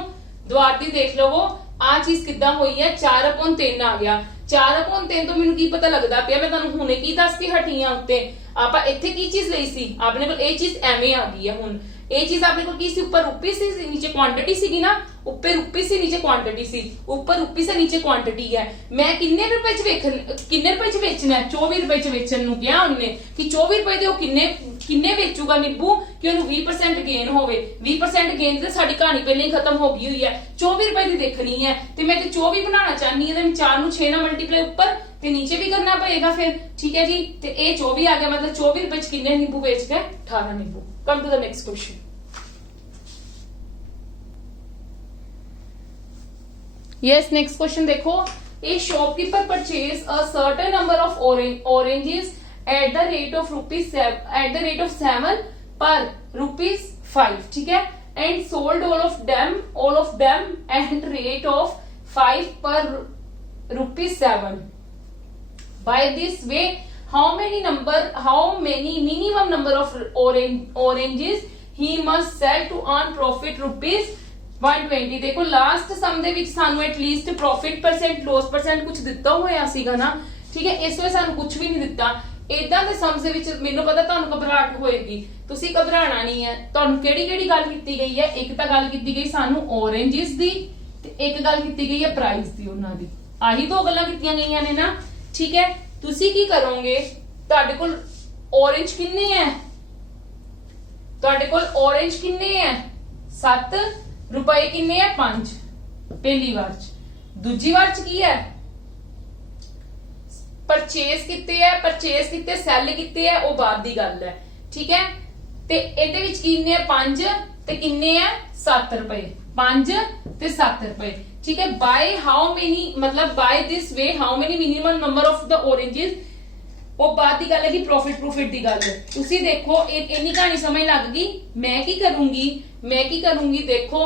दुआरती देख लवो आ चीज किद्दां होई है 4 upon 3 आ गया, 4 upon 3 तो मैनू की पता लगदा पिया, मैं तुहानू हुणे की दस के हटी हां उत्ते आपां इत्थे की चीज लई सी, आपने कोल ए चीज एवें आ गई है। हुण ਇਹ ਚੀਜ਼ ਆਪਣੇ ਕੋਲ ਕੀ ਸੀ, ਉੱਪਰ ਰੁਪੀਸ ਸੀ ਨੀਚੇ ਕੁਆਂਟੀਟੀ ਸੀਗੀ ਨਾ, ਉੱਪਰ ਰੁਪੀਸ ਸੀ ਨੀਚੇ ਕੁਆਂਟੀਟੀ ਸੀ, ਉੱਪਰ ਰੁਪੀਸ ਹੈ ਨੀਚੇ ਕੁਆਂਟੀਟੀ ਹੈ। ਮੈਂ ਕਿੰਨੇ ਰੁਪਏ ਚ ਵੇਚਣਾ ਹੈ 24 ਰੁਪਏ ਚ ਵੇਚਣ ਨੂੰ ਕਿਹਾ ਉਹਨੇ ਕਿ 24 ਰੁਪਏ ਦੇ ਉਹ ਕਿੰਨੇ ਵੇਚੂਗਾ ਨਿੰਬੂ ਕਿ ਉਹਨੂੰ 20% ਗੇਨ ਹੋਵੇ। 20% ਗੇਨ ਤੇ ਸਾਡੀ ਕਹਾਣੀ ਪਹਿਲਾਂ ਹੀ ਖਤਮ ਹੋ ਗਈ ਹੋਈ ਹੈ, 24 ਰੁਪਏ ਦੀ ਦੇਖਣੀ ਹੈ ਤੇ ਮੈਂ ਤੇ 24 ਬਣਾਉਣਾ ਚਾਹਨੀ ਹਾਂ ਤੇ ਮੈਂ 4 ਨੂੰ 6 ਨਾਲ ਮਲਟੀਪਲਾਈ ਉੱਪਰ ਤੇ ਨੀਚੇ ਵੀ ਕਰਨਾ ਪਏਗਾ ਫਿਰ, ਠੀਕ ਹੈ ਜੀ। ਤੇ ਇਹ 24 ਆ ਗਿਆ, मतलब 24 ਰੁਪਏ ਚ ਕਿੰਨੇ ਨਿੰਬੂ ਵੇਚ ਗਏ 18 ਨਿੰਬੂ। Come to the next question. Yes next question देखो, a shopkeeper purchased a certain number of oranges at the rate of ₹7 per ₹5, ठीक है, and sold all of them at rate of 5 per ₹7। by this way how many minimum number of oranges he must sell to earn profit ₹120। देखो last सम ਦੇ ਵਿੱਚ ਸਾਨੂੰ at least profit percent loss percent ਕੁਝ ਦਿੱਤਾ ਹੋਇਆ ਸੀਗਾ ਨਾ, ਠੀਕ ਹੈ। ਇਸ ਵੇਲੇ ਸਾਨੂੰ ਕੁਝ ਵੀ ਨਹੀਂ ਦਿੱਤਾ। ਇਦਾਂ ਦੇ ਸਮਸ ਦੇ ਵਿੱਚ ਮੈਨੂੰ ਪਤਾ ਤੁਹਾਨੂੰ ਘਬਰਾਹਟ ਹੋਏਗੀ, ਤੁਸੀਂ ਘਬਰਾਣਾ ਨਹੀਂ ਹੈ। ਤੁਹਾਨੂੰ ਕਿਹੜੀ ਗੱਲ ਕੀਤੀ ਗਈ ਹੈ, ਇੱਕ ਤਾਂ ਗੱਲ ਕੀਤੀ ਗਈ ਸਾਨੂੰ oranges ਦੀ ਤੇ ਇੱਕ ਗੱਲ ਕੀਤੀ ਗਈ ਹੈ ਪ੍ਰਾਈਸ ਦੀ, ਉਹਨਾਂ ਦੀ ਆਹੀ ਦੋ ਗੱਲਾਂ ਕੀਤੀਆਂ ਗਈਆਂ ਨੇ ਨਾ, ਠੀਕ ਹੈ। ਤੁਸੀਂ ਕੀ ਕਰੋਗੇ, ਤੁਹਾਡੇ ਕੋਲ orange ਕਿੰਨੇ ਹੈ, ਤੁਹਾਡੇ ਕੋਲ orange ਕਿੰਨੇ ਹੈ 7 ਰੁਪਏ, ਕਿੰਨੇ ਹੈ 5 ਪਹਿਲੀ ਵਾਰ ਚ। ਦੂਜੀ ਵਾਰ ਚ ਕੀ ਹੈ ਪਰਚੇਸ ਕੀਤੇ ਹੈ, ਸੈਲ ਕੀਤੇ ਹੈ, ਉਹ ਬਾਅਦ ਦੀ ਗੱਲ ਹੈ। ठीक है। ते ਇਹਦੇ ਵਿੱਚ ਕਿੰਨੇ ਆ 5 ਤੇ ਕਿੰਨੇ ਆ 7 रुपए 5 ਤੇ 7 रुपए ठीक है। बाय हाउ मेनी मतलब by this way how many minimum number of the oranges ਉਹ ਬਾਅਦ ਦੀ ਗੱਲ ਹੈ ਕਿ ਪ੍ਰੋਫਿਟ ਦੀ ਗੱਲ ਹੈ। ਤੁਸੀਂ ਦੇਖੋ ਇੰਨੀ ਕਹਾਣੀ ਸਮਝ ਲੱਗ ਗਈ। ਮੈਂ ਕੀ ਕਰੂੰਗੀ ਦੇਖੋ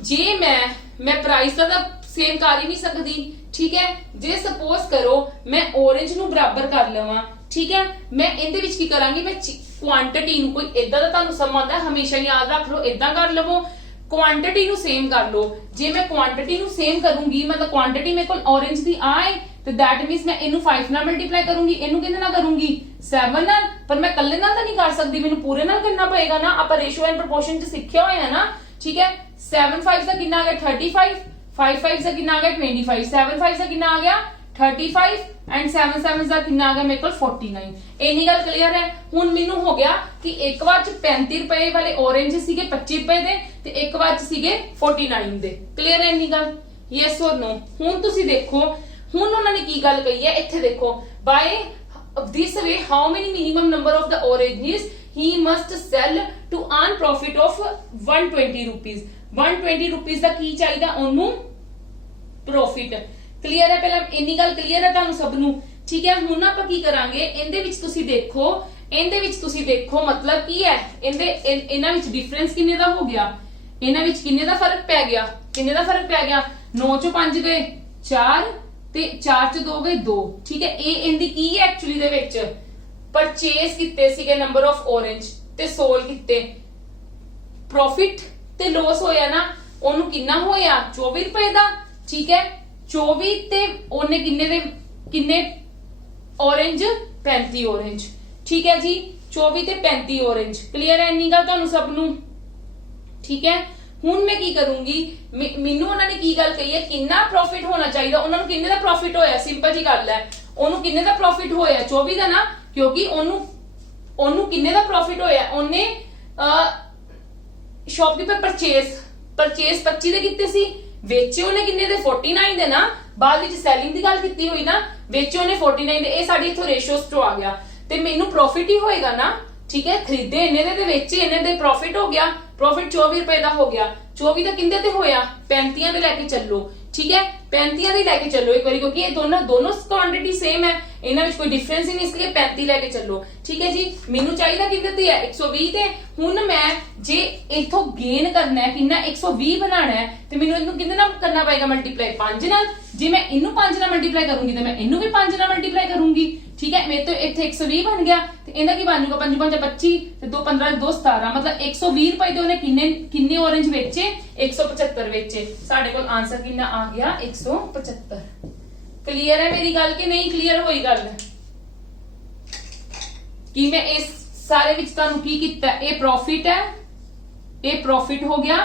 ਜੇ ਮੈਂ ਪ੍ਰਾइस ਦਾ ਸੇਮ ਕਰ ਹੀ ਨਹੀਂ ਸਕਦੀ ਠੀਕ ਹੈ। ਜੇ ਸਪੋਜ਼ ਕਰੋ ਮੈਂ ऑरेंज ਨੂੰ ਬਰਾਬਰ ਕਰ ਲਵਾਂ ठीक है, मैं ਇਹਦੇ ਵਿੱਚ ਕੀ ਕਰਾਂਗੀ ਮੈਂ ਕੁਆਂਟੀਟੀ ਨੂੰ ਕੋਈ ਇਦਾਂ ਦਾ ਤੁਹਾਨੂੰ ਸਮਝ ਆਉਂਦਾ ਹਮੇਸ਼ਾ ਯਾਦ ਰੱਖ ਲਓ ਇਦਾਂ ਕਰ ਲਵੋ क्वांटिटी नु सेम कर लो। जे मैं क्वांटिटी नु सेम करूंगी मतलब क्वांटिटी मेरे को ऑरेंज दी आए तो दैट मींस मैं इनु 5 नाल मल्टीप्लाई करूंगी इनु किने नाल करूंगी 7 नाल। पर मैं कल्ले नाल तो नहीं कर सकती मैंने पूरे नाल करना पड़ेगा ना। आप रेशियो एंड प्रोपोर्शन च सीखे हुए हैं ना ठीक है। 7 5 का कितना आ गया 35 5 5 का कितना आ गया 25 7 5 का कितना आ गया 35 एंड 7 7 का कितना आ गया मेरे को 49। इन्नी गल क्लियर है। हुन मेनू हो गया कि एक बार च 35 रुपए वाले ऑरेंज सीगे 25 रुपए दे ते एक बार च सीगे 49 दे। क्लियर है इन्नी गल यस और नो। हुन तुसी देखो हुन उन्होंने की गल कही है इत्थे देखो by this way how many minimum number of the oranges he must sell to earn profit of 120 rupees 120 rupees का की चाहिए ओनू प्रॉफिट। क्लियर है पहला इन्नी गल क्लियर है तुहानू सब नू ठीक है। हुण आपां की करांगे इहदे विच तुसी देखो मतलब की है इन्हां विच डिफरेंस किन्ने दा हो गया इन्हां विच किन्ने दा फर्क पै गया 9 चों 5 गए 4 ते 4 च 2 गए 2 ठीक है। ये इहदी की है एक्चुअली दे विच परचेज कीते सीगे नंबर ऑफ ऑरेंज ते सोल कीते प्रॉफिट ते लॉस होया ना ओनू किन्ना होया 24 रुपए दा ठीक है। 24 ते ओने किन्ने ऑरेंज 35 ऑरेंज ठीक है जी 24 ते 35 ऑरेंज। क्लियर है इन्नी गल तुहानू सब नू ठीक है। हुण मैं की करूंगी मैनू उन्होंने की गल कही है किन्ना प्रॉफिट होना चाहिए उन्होंने किन्ने दा प्रॉफिट होया सिंपल जी गल है ओनू किन्ने दा प्रॉफिट होया 24 दा ना क्योंकि ओनू किन्ने दा प्रॉफिट होया ओने शॉपकीपर परचेज 25 दे कीते सी वेचे उन्हें किन्ने दे 49 दे ना बाद विच सैलिंग दी गल कीती हुई ना वेचे उन्हें 49 दे। ये साडी इथों रेशियोस तो आ गया ते मेनू प्रॉफिट ही होएगा ना ठीक है। खरीदे इन्ने दे ते वेचे इन्ने दे प्रॉफिट हो गया प्रॉफिट 24 रुपए का हो गया 24 का किंदे ते होया 35 दे लेके चलो ठीक है 35 दे लेके चलो एक बार क्योंकि ये दोनों क्वांटिटी सेम है इन्हां विच कोई डिफरेंस ही नहीं इसलिए 35 लेके चलो ठीक है जी। मेनू चाहिए किंदे ते है 120 ते हुण मैं जे इथों गेन करना है किन्ना 120 बनाना है ते मेनू इनू किंदे नाल करना पड़ेगा मल्टीप्लाई 5 नाल। जे मैं इनू 5 नाल मल्टीप्लाई करूंगी तो मैं इनू भी 5 नाल मल्टीप्लाई करूंगी ठीक है। मेरे तो इत्थे 120 बन गया ते इहदा की बन जाऊगा 5 5 25 ते 2 15 2 17 मतलब 120 रुपए दे उन्हें किन्ने ऑरेंज बेचे 175 बेचे साडे कोल आंसर किन्ना आ गया 175। क्लियर है मेरी गल कि नहीं क्लियर होई गल कि मैं इस सारे विच तुहानू की कीता ए प्रॉफिट है ए प्रॉफिट हो गया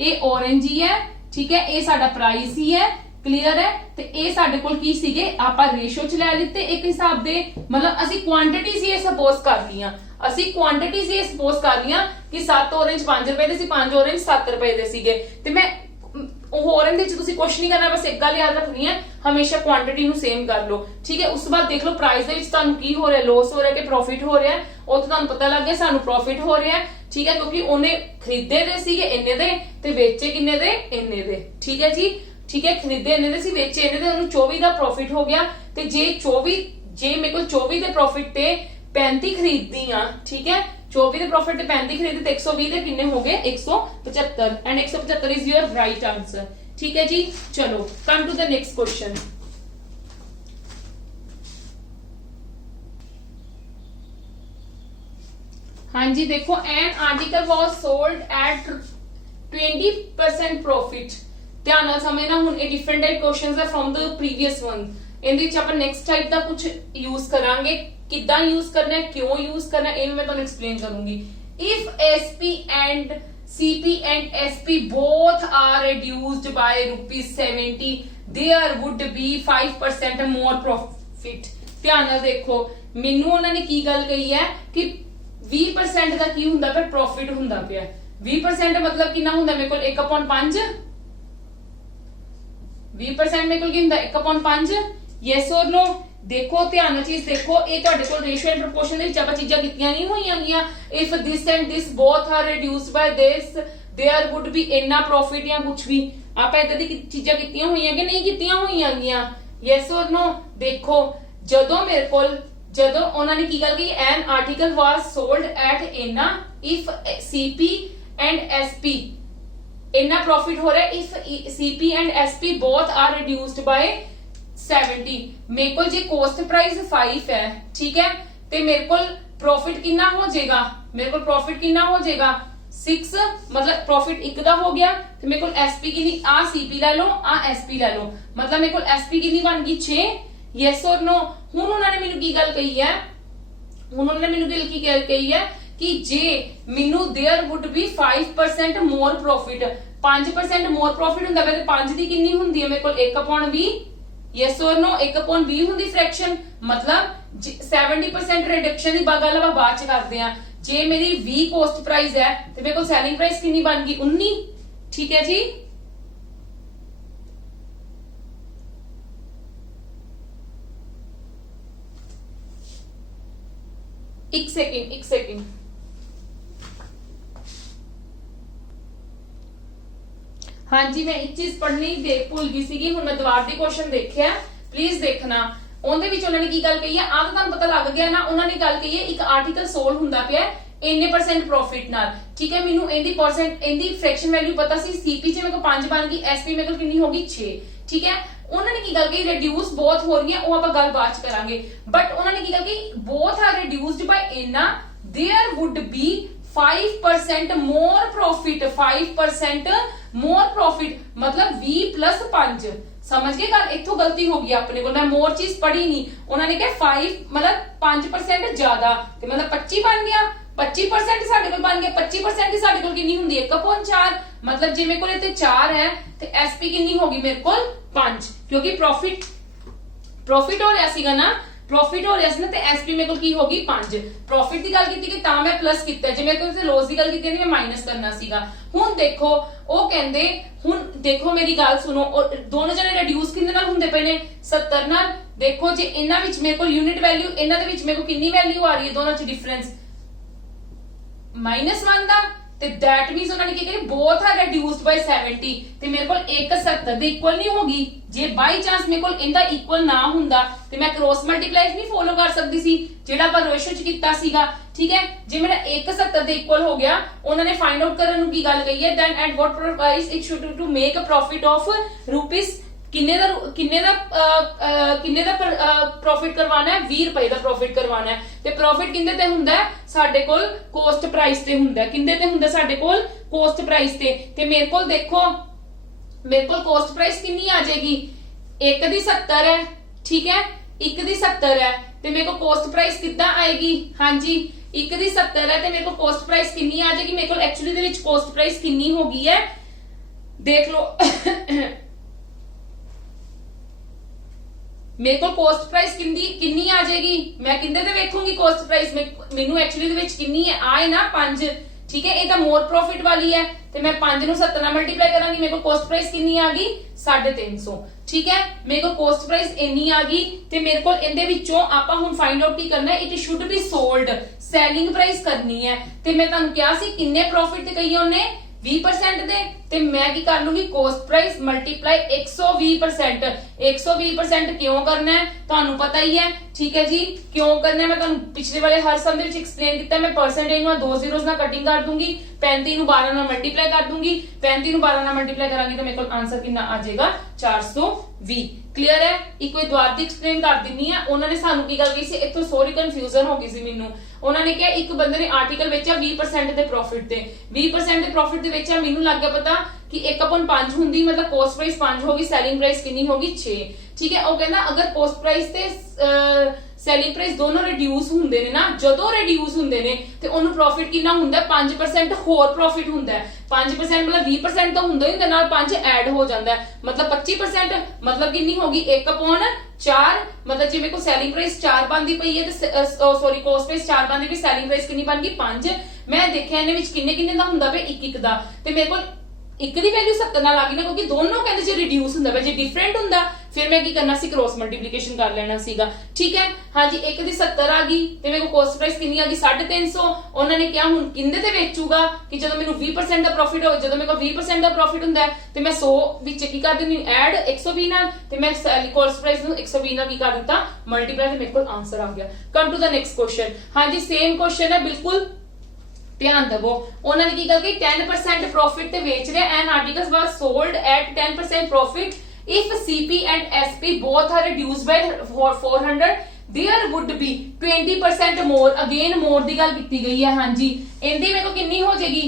ए ऑरेंज ही है ठीक है ये साडा प्राइस ही है क्लियर है। ते ए साडे कोल की सीगे आपां रेशियो च लै लित्ते एक हिसाब दे मतलब असी क्वांटिटी सी सपोज कर लियां असी क्वांटिटी सी सपोज कर लियां कि 7 ऑरेंज 5 रुपए दे सी 5 ऑरेंज 7 रुपए दे सीगे ते मैं होर दे तुसी कुछ नहीं करना बस एक गल याद रखनी है हमेशा क्वांटिटी नु सेम कर लो ठीक है। उस बाद देख लो प्राइस दे विच तुहानू की हो रहा है लॉस हो रहा है कि प्रॉफिट हो रहा है वो तो तुहानू पता लग गया सानू प्रॉफिट हो रहा है ठीक है क्योंकि उन्हें खरीदे दे सीगे इन्ने दे ते बेचे किन्ने दे इन्ने दे ठीक है जी ठीक है। खरीदे इन्ने दे सी बेचे इन्ने दे उन्हें 24 दा प्रॉफिट हो गया ते जे मेरे को 24 दे प्रॉफिट ते 35 खरीददी हां ठीक है 24 दे प्रॉफिट ते 35 खरीदे ते 120 दे किन्ने हो गए 175 and 175 is your right answer ठीक है जी। चलो come to the next question. हाँ जी देखो an article was sold at 20% profit ध्यान नाल समझना हुण ये डिफरेंट टाइप क्वेश्चंस है फ्रॉम द प्रीवियस वन इहदे विच आपां नेक्स्ट टाइप दा कुछ यूज करांगे किदां यूज करना है क्यों यूज करना है मैं तुहानू एक्सप्लेन करूंगी। If SP and CP and SP both are reduced by ₹70 there would be 5% more profit। ध्यान नाल देखो मेनू उन्होंने की गल कही है कि 20% का की हुंदा पे प्रॉफिट हुंदा पिया 20% मतलब कितना हुंदा मेरे कोल 1/5 20% मेरे कोल की हुंदा 1/5 यस और नो देखो ध्यान ਨਾਲ ਚੀਜ਼ ਦੇਖੋ, ਇਹ ਤੁਹਾਡੇ ਕੋਲ ਰੇਸ਼ੀਓ ਐਂਡ ਪ੍ਰੋਪੋਰਸ਼ਨ ਦੇ ਵਿੱਚ ਆਪਾਂ ਚੀਜ਼ਾਂ ਕੀਤੀਆਂ ਨਹੀਂ ਹੋਈਆਂ ਗੀਆਂ। If this and this both are reduced by this there would be इन्ना प्रॉफिट या कुछ भी आप इदां दी चीजां कीतियां होईयां कि नहीं कीतियां होईयां गीਆਂ यस और नो। देखो ਜਦੋਂ ਮੇਰੇ ਕੋਲ ਜਦੋਂ ਉਹਨਾਂ ਨੇ ਕੀ ਗੱਲ ਕਹੀ an article was sold at ਇਨਾ ਇਫ ਸੀਪੀ ਐਂਡ ਐਸਪੀ इतना प्रॉफिट हो रहा है if CP and SP both are reduced by 70। मेरे को जी कॉस्ट प्राइस 5 है, ठीक है, ते मेरे को प्रॉफिट कितना हो जाएगा, मेरे को प्रॉफिट कितना हो जाएगा 6, मतलब प्रॉफिट एक दा हो गया। तो मेरे को एसपी कितनी आ सीपी ले लो आ एसपी ले लो, मतलब मेरे को एसपी कितनी बन गई 6। यस और नो। हुण उन्होंने मेनू की गल कही है, हुण उन्होंने मेनू गल की कही है कि जे मेनू there would be 5% more profit, 5% more profit हुंदा है, 5 दी कितनी हुंदी है मेरे को 1/20। यस और नो 1/20 हुंदी फ्रैक्शन, मतलब 70% रिडक्शन दी गल ਆਪਾਂ ਬਾਅਦ ਚ ਕਰਦੇ ਆ। जे मेरी 20 कॉस्ट प्राइस है तो मेरे को सेलिंग प्राइस कितनी बन गई 19, ठीक है जी। एक सेकंड हाँ जी, मैं एक चीज पढ़नी भूल गई सी, हुण मैं दोबारा दी क्वेश्चन देखिया, प्लीज देखना। ਉਹਦੇ ਵਿੱਚ ਉਹਨਾਂ ਨੇ ਕੀ ਗੱਲ ਕਹੀ ਹੈ ਆਹ ਤਾਂ ਤੁਹਾਨੂੰ ਪਤਾ ਲੱਗ ਗਿਆ ਨਾ। ਉਹਨਾਂ ਨੇ ਗੱਲ ਕਹੀ ਹੈ ਇੱਕ ਆਰਟੀਕਲ ਸੋਲਡ ਹੁੰਦਾ ਪਿਆ ਇੰਨੇ % ਪ੍ਰੋਫਿਟ ਨਾਲ, ਠੀਕ ਹੈ। ਮੈਨੂੰ ਇਹਦੀ ਇਹਦੀ ਫ੍ਰੈਕਸ਼ਨ ਵੈਲਿਊ ਪਤਾ ਸੀ, ਸੀਪੀ ਚ ਮੇਰੇ ਕੋਲ 5 ਬਣ ਗਈ, ਐਸਪੀ ਮੇਰੇ ਕੋਲ ਕਿੰਨੀ ਹੋ ਗਈ 6, ਠੀਕ ਹੈ। ਉਹਨਾਂ ਨੇ ਕੀ ਗੱਲ ਕਹੀ ਰਿਡਿਊਸ ਬਹੁਤ ਹੋ ਰਹੀਆਂ, ਉਹ ਆਪਾਂ ਗੱਲ ਬਾਅਦ ਚ ਕਰਾਂਗੇ। ਬਟ ਉਹਨਾਂ ਨੇ ਕੀ ਗੱਲ ਕਹੀ ਬੋਥ ਆਰ ਰਿਡਿਊਸਡ ਬਾਈ ਇੰਨਾ there would be 5% more profit, 5% more profit मतलब 20 + 5। समझ गए गल, इत्थों गलती हो गई अपने को, मैं मोर चीज पढ़ी नहीं। उन्होंने कहा 5 मतलब 5% ज्यादा, तो मतलब 25 बन गया, 25% साडे कोल बन गया, 25% साडे कोल कितनी हुंदी है 1/4, मतलब जे मेरे कोल इत्थे 4 है तो एसपी कितनी होगी मेरे कोल 5, क्योंकि प्रॉफिट हो रहा सीगा ना, प्रॉफिट हो रहा सी ना, ते एसपी मेरे को की होगी 5। प्रॉफिट की गल कीती कि तां मैं प्लस कीता, जे मेरे को लॉस की गल कीती मैं माइनस करना सीगा। हुण देखो ओ कहंदे, हुण देखो मेरी गल सुनो, और दोनों जने रिड्यूस किंदे नाल हुंदे पए ने 70 नाल। देखो जे इन्हां विच मेरे को यूनिट वैल्यू, इन्हां दे विच मेरे को कितनी वैल्यू आ रही है दोनों च डिफरेंस -1 दा, ਤੇ दैट मींस ਉਹਨਾਂ ਨੇ ਕੀ ਕਰੀ both are reduced by 70, ਤੇ ਮੇਰੇ ਕੋਲ 170 ਦੇ ਇਕੁਅਲ ਨਹੀਂ ਹੋਗੀ। ਜੇ ਬਾਈ ਚਾਂਸ ਮੇਰੇ ਕੋਲ ਇਹਦਾ ਇਕੁਅਲ ਨਾ ਹੁੰਦਾ ਤੇ ਮੈਂ ਕ੍ਰੋਸ ਮਲਟੀਪਲਾਈ ਨਹੀਂ ਫੋਲੋ ਕਰ ਸਕਦੀ ਸੀ ਜਿਹੜਾ ਆਪਾਂ ਰੇਸ਼ੋ ਚ ਕੀਤਾ ਸੀਗਾ, ਠੀਕ ਹੈ। ਜੇ ਮੇਰਾ 170 ਦੇ ਇਕੁਅਲ ਹੋ ਗਿਆ, ਉਹਨਾਂ ਨੇ ਫਾਈਂਡ ਆਊਟ ਕਰਨ ਨੂੰ ਕੀ ਗੱਲ ਕਹੀ ਹੈ then at what price it should to make a profit of rupees किन्ने दा प्रॉफिट करवाना है 20 रुपए दा प्रॉफिट करवाना है। ते प्रॉफिट किंदे ते हुंदा है साडे कोल कॉस्ट प्राइस ते हुंदा है, किंदे ते हुंदा साडे कोल कॉस्ट प्राइस ते मेरे कोल देखो मेरे कोल कॉस्ट प्राइस कितनी आ जाएगी 1 दी 70 है, ठीक है, 1 दी 70 है, ते मेरे को कॉस्ट प्राइस कितना आएगी, हाँ जी 1 दी 70 है, ते मेरे को कॉस्ट प्राइस कितनी आ जाएगी, मेरे को एक्चुअली दे विच कॉस्ट प्राइस कितनी हो गई है देख लो मेरे को कॉस्ट प्राइस कितनी आ जाएगी, मैं किंदे ते वेखूंगी कॉस्ट प्राइस मेनू एक्चुअली दे विच कितनी है आए ना 5, ठीक है। ये तो मोर प्रॉफिट वाली है, तो मैं 5 ਨੂੰ 70 ਨਾਲ मल्टीप्लाई करांगी, मेरे को कॉस्ट प्राइस कितनी आ गई 350, ठीक है। मेरे को कॉस्ट प्राइस इन्नी आ गई, ते मेरे को इहदे विचों आपां हुण फाइंड आउट की करना है, it should be sold, selling price करनी है। ते मैं तुहानू कहा सी किन्ने प्रॉफिट ते कही ਉਹਨੇ 20% दे, ते मैं की कर लूंगी कॉस्ट प्राइस मल्टीप्लाई 120%। 120% क्यों करना है तुहानू पता ही है, ठीक है जी, क्यों करना है मैं तुहानू पिछले वाले हर सम दे विच एक्सप्लेन किया। मैं परसेंटेज ਨੂੰ 2 zeros ਨਾਲ कटिंग कर दूंगी, 35 ਨੂੰ 12 ਨਾਲ मल्टीप्लाई कर दूंगी, 35 ਨੂੰ 12 ਨਾਲ मल्टीप्लाई करांगी तो मेरे को आंसर कितना आ जाएगा 420। क्लियर है, एक कोई द्वार दी एक्सप्लेन कर दिनी है। उन्होंने सानू की गल कही सी, इत्थों सॉरी कंफ्यूजन हो गई सी मैनू। उन्होंने कहा एक बंदे ने आर्टिकल बेचा 20% दे प्रॉफिट ते, 20% दे प्रॉफिट दे बेचा, मैनू लग गया पता कि 1/5 हुंदी, मतलब कॉस्ट प्राइस 5 होगी, सेलिंग प्राइस कितनी होगी 6, ठीक है। वो कहंदा अगर कॉस्ट प्राइस ते सेलिंग प्राइस दोनों रिड्यूस हुंदे ने ना, जदों रिड्यूस हुंदे ने ते ओनू प्रॉफिट कितना हुंदा 5% होर प्रॉफिट हुंदा है। 5% मतलब 20% तो हुंदा ही हुंदा, नाल 5 ऐड हो जांदा है, मतलब 25%, मतलब कितनी होगी 1/4, मतलब जे मेरे को सेलिंग प्राइस 4 बनदी पई है ते सॉरी कॉस्ट प्राइस 4 बनदी पई, सेलिंग प्राइस कितनी बन गई 5। मैं देखिया इहने विच किन्ने किन्ने दा हुंदा पे 1 दा, ते मेरे को ਇੱਕ ਦੀ ਵੈਲਿਊ 70 ਨਾਲ ਆ ਗਈ ਨਾ, ਕਿਉਂਕਿ ਦੋਨੋਂ ਕਹਿੰਦੇ ਜੇ ਰਿਡਿਊਸ ਹੁੰਦਾ ਵਾ, ਜੇ ਡਿਫਰੈਂਟ ਹੁੰਦਾ ਫਿਰ ਮੈਂ ਕੀ ਕਰਨਾ ਸੀ, ਕ੍ਰੋਸ ਮਲਟੀਪਲੀਕੇਸ਼ਨ ਕਰ ਲੈਣਾ ਸੀਗਾ। ਠੀਕ ਹੈ ਹਾਂਜੀ, ਇੱਕ ਦੀ 70 ਆ ਗਈ ਤੇ ਮੇਰੇ ਕੋਲ ਕੋਸਟ ਪ੍ਰਾਈਸ ਕਿੰਨੀ ਆ ਗਈ 350। ਉਹਨਾਂ ਨੇ ਕਿਹਾ ਹੁਣ ਕਿੰਦੇ ਤੇ ਵੇਚੂਗਾ ਕਿ ਜਦੋਂ ਮੈਨੂੰ 20% ਦਾ ਪ੍ਰੋਫਿਟ ਹੋਵੇ, ਜਦੋਂ ਮੇਰੇ ਕੋਲ 20% ਦਾ ਪ੍ਰੋਫਿਟ ਹੁੰਦਾ ਤੇ ਮੈਂ 100 ਵਿੱਚ ਕੀ ਕਰ ਦਿੰਦੀ ਐਡ 120 ਨਾਲ, ਤੇ ਮੈਂ ਕੋਸਟ ਪ੍ਰਾਈਸ ਨੂੰ 120 ਨਾਲ ਕੀ ਕਰ ਦਿੱਤਾ ਮਲਟੀਪਲਾਈ, ਤੇ ਮੇਰੇ ਕੋਲ ਆਨਸਰ ਆ ਗਿਆ। Come to the next question. ਹਾਂਜੀ ਸੇਮ ਕੁਐਸਚਨ ਹੈ, ਬਿਲਕੁਲ ਧਿਆਨ ਦੇਵੋ। ਉਹਨਾਂ ਨੇ ਕੀ ਕਰ ਕੇ 10% ਪ੍ਰੋਫਿਟ ਤੇ ਵੇਚ ਰਿਹਾ, and articles was sold at 10% profit if CP and SP both are reduced by 400 there would be 20% more, again more ਦੀ ਗੱਲ ਕੀਤੀ ਗਈ ਹੈ। ਹਾਂਜੀ ਇਹਦੀ ਮੇਰੇ ਕੋਲ ਕਿੰਨੀ ਹੋ ਜਾਏਗੀ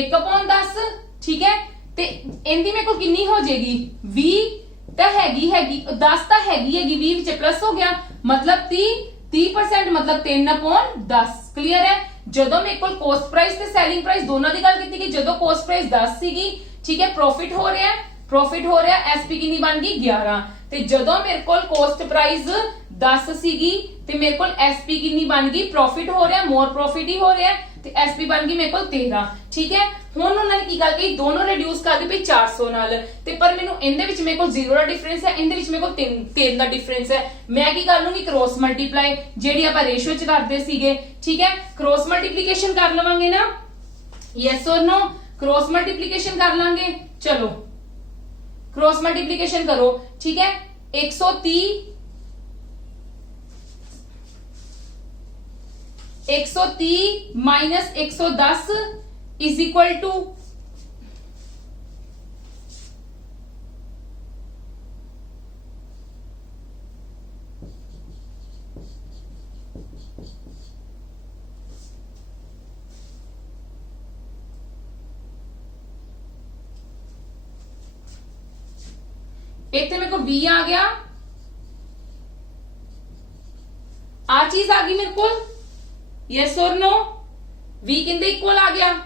1/10। ਠੀਕ ਹੈ ਤੇ ਇਹਦੀ ਮੇਰੇ ਕੋਲ ਕਿੰਨੀ ਹੋ ਜਾਏਗੀ 20 ਤਾਂ ਹੈਗੀ 10 ਤਾਂ ਹੈਗੀ 20 ਵਿੱਚ ਪਲੱਸ ਹੋ ਗਿਆ ਮਤਲਬ 30% ਮਤਲਬ 3/10। ਕਲੀਅਰ ਹੈ। ਜਦੋਂ ਮੇਰੇ ਕੋਲ ਕੋਸਟ ਪ੍ਰਾਈਸ ਤੇ ਸੈਲਿੰਗ ਪ੍ਰਾਈਸ ਦੋਨਾਂ ਦੀ ਗੱਲ ਕੀਤੀ ਗਈ, ਜਦੋਂ ਕੋਸਟ ਪ੍ਰਾਈਸ 10 ਸੀਗੀ, ਠੀਕ ਹੈ, ਪ੍ਰੋਫਿਟ ਹੋ ਰਿਹਾ ਐਸਪੀ ਕਿੰਨੀ ਬਣ ਗਈ 11, ਤੇ ਜਦੋਂ ਮੇਰੇ ਕੋਲ ਕੋਸਟ ਪ੍ਰਾਈਸ 10 ਸੀਗੀ ਤੇ ਮੇਰੇ ਕੋਲ ਐਸਪੀ ਕਿੰਨੀ ਬਣ ਗਈ, ਪ੍ਰੋਫਿਟ ਹੋ ਰਿਹਾ, ਮੋਰ ਪ੍ਰੋਫਿਟ ਹੀ ਹੋ ਰਿਹਾ, ਤੇ ਐਸਪੀ ਬਣ ਗਈ ਮੇਰੇ ਕੋਲ 13। ਠੀਕ ਹੈ ਹੁਣ ਉਹਨਾਂ ਨੇ ਕੀ ਗੱਲ ਕਹੀ, ਦੋਨੋਂ ਰਿਡਿਊਸ ਕਰ ਦਿੱਤੇ 400 ਨਾਲ, ਤੇ ਪਰ ਮੈਨੂੰ ਇਹਦੇ ਵਿੱਚ ਮੇਰੇ ਕੋਲ 0 ਦਾ ਡਿਫਰੈਂਸ ਹੈ, ਇਹਦੇ ਵਿੱਚ ਮੇਰੇ ਕੋਲ 3 ਦਾ ਡਿਫਰੈਂਸ ਹੈ। ਮੈਂ ਕੀ ਕਰ ਲੂੰਗੀ ਕ੍ਰੋਸ ਮਲਟੀਪਲਾਈ, ਜਿਹੜੀ ਆਪਾਂ ਰੇਸ਼ੀਓ ਚ ਕਰਦੇ ਸੀਗੇ। ਠੀਕ ਹੈ ਕ੍ਰੋਸ ਮਲਟੀਪਲੀਕੇਸ਼ਨ ਕਰ ਲਵਾਂਗੇ ਨਾ, ਯੈਸ ਔਰ ਨੋ, ਕ੍ਰੋਸ ਮਲਟੀਪਲੀਕੇਸ਼ਨ ਕਰ ਲਾਂਗੇ। ਚਲੋ क्रॉस मल्टीप्लिकेशन करो। ठीक है 130 माइनस 110 इज इक्वल टू 20 आ गया, आ चीज आ गई मेरे को, यस और नो, 20 किंदे इक्वल आ गया।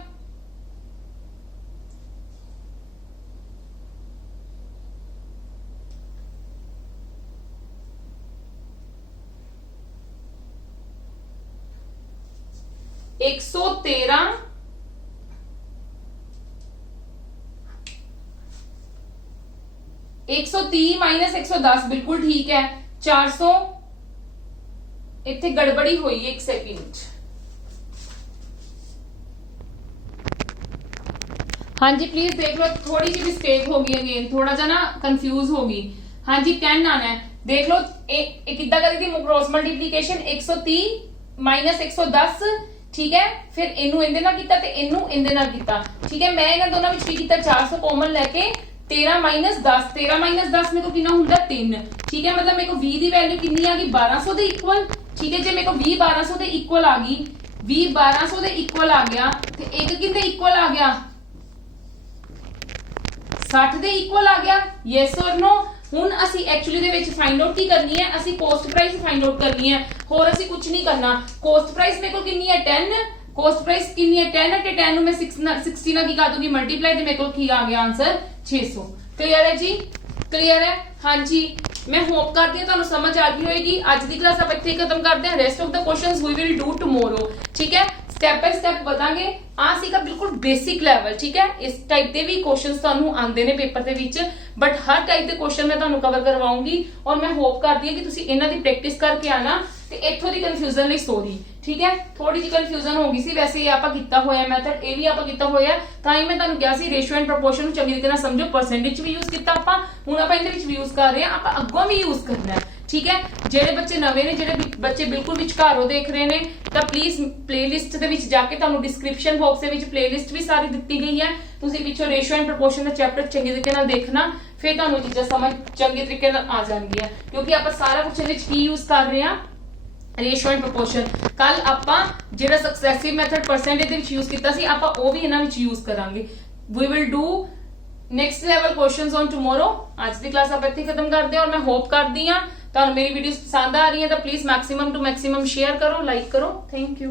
एक 130 माइनस 110 बिल्कुल ठीक है। 400 इतने गड़बड़ी हुई, एक सेकंड। हाँ जी प्लीज देख लो, थोड़ी सी मिस्टेक होगी, अगेन थोड़ा सा ना कंफ्यूज होगी। हाँ जी 10 आना है, देख लो कितना करी थी क्रॉस मल्टीप्लीकेशन 130 माइनस 110। ठीक है फिर इनू इंदे नाल कीता ते इनू इंदे नाल कीता। ठीक है मैं इन्हां दोनों विच की कीता 400 कॉमन लेके 13 माइनस 10, 13 माइनस 10 मेरे को कितना हुंदा 3। ठीक है मतलब मेरे को 20 दी वैल्यू कितनी आ गई 1200 दे इक्वल। ठीक है जे मेरे को 20 1200 दे इक्वल आ गई, 20 1200 दे इक्वल आ गया ते एक किंदे इक्वल आ गया 60 दे इक्वल आ गया। यस और नो। हुण असी एक्चुअली दे विच फाइंड आउट की करनी है, असी कॉस्ट प्राइस फाइंड आउट करनी है, होर असी कुछ नहीं करना। कॉस्ट प्राइस मेरे को कितनी है 10, कॉस्ट प्राइस कितनी है 10 है, 10 नु मैं 60 ना की कर दूंगी मल्टीप्लाई, ते मेरे को की आ गया आंसर 600। क्लियर है जी, क्लियर है। हाँ जी मैं होप करती हूँ तुहानू समझ आ गई होगी। आज की क्लास आप इत्थे खत्म करते हैं, rest of the questions we will do tomorrow. ठीक है स्टेप बाय स्टेप बतांगे। आ सीगा बिल्कुल बेसिक लेवल। ठीक है इस टाइप के भी क्वेश्चंस तुहानू आंदे ने paper they which, but her type के क्वेश्चन मैं तुहानू कवर करवाऊंगी और मैं होप करती हूँ कि तुसीं इन्हां दी प्रैक्टिस करके आना। ते इत्थों दी कंफ्यूजन लई सॉरी। ठीक है थोड़ी जी कंफ्यूजन हो गई सी, वैसे ये आपां कीता होया मैथड, ये भी आपां कीता होया, तां ही मैं तुहानू कहा सी रेशियो एंड प्रोपोर्शन नू चंगी तरीके नाल समझो। परसेंटेज भी यूज कीता आपां, हुण आपां इहदे विच भी यूज कर रहे हां, आपां अग्गों भी यूज करना है। ठीक है जेडे बच्चे नवे ने, जेडे बच्चे बिल्कुल विचकारों देख रहे ने, तां प्लीज प्लेलिस्ट दे विच जाके तुहानू डिस्क्रिप्शन बॉक्स दे विच प्लेलिस्ट भी सारी दित्ती गई है, तुसीं पिछों रेशियो एंड प्रोपोर्शन दा चैप्टर चंगी तरीके नाल देखना, फिर तुहानू चीज़ां समझ चंगे तरीके नाल आ जाणगियां, क्योंकि आपां सारा कुछ इहदे विच की यूज कर रहे हां रेशियो एंड प्रोपोर्शन। कल आपां जेड़ा सक्सेसिव मैथड परसेंटेज दे विच यूज कीता सी, आपां ओ भी इन्हां विच यूज करांगे। We will do next level questions on tomorrow. आज की क्लास आप इत्थे खत्म करते हैं और मैं होप करदी हां तुहानू मेरी वीडियोस पसंद आ रही है, तो please maximum to maximum share करो, लाइक करो। Thank you.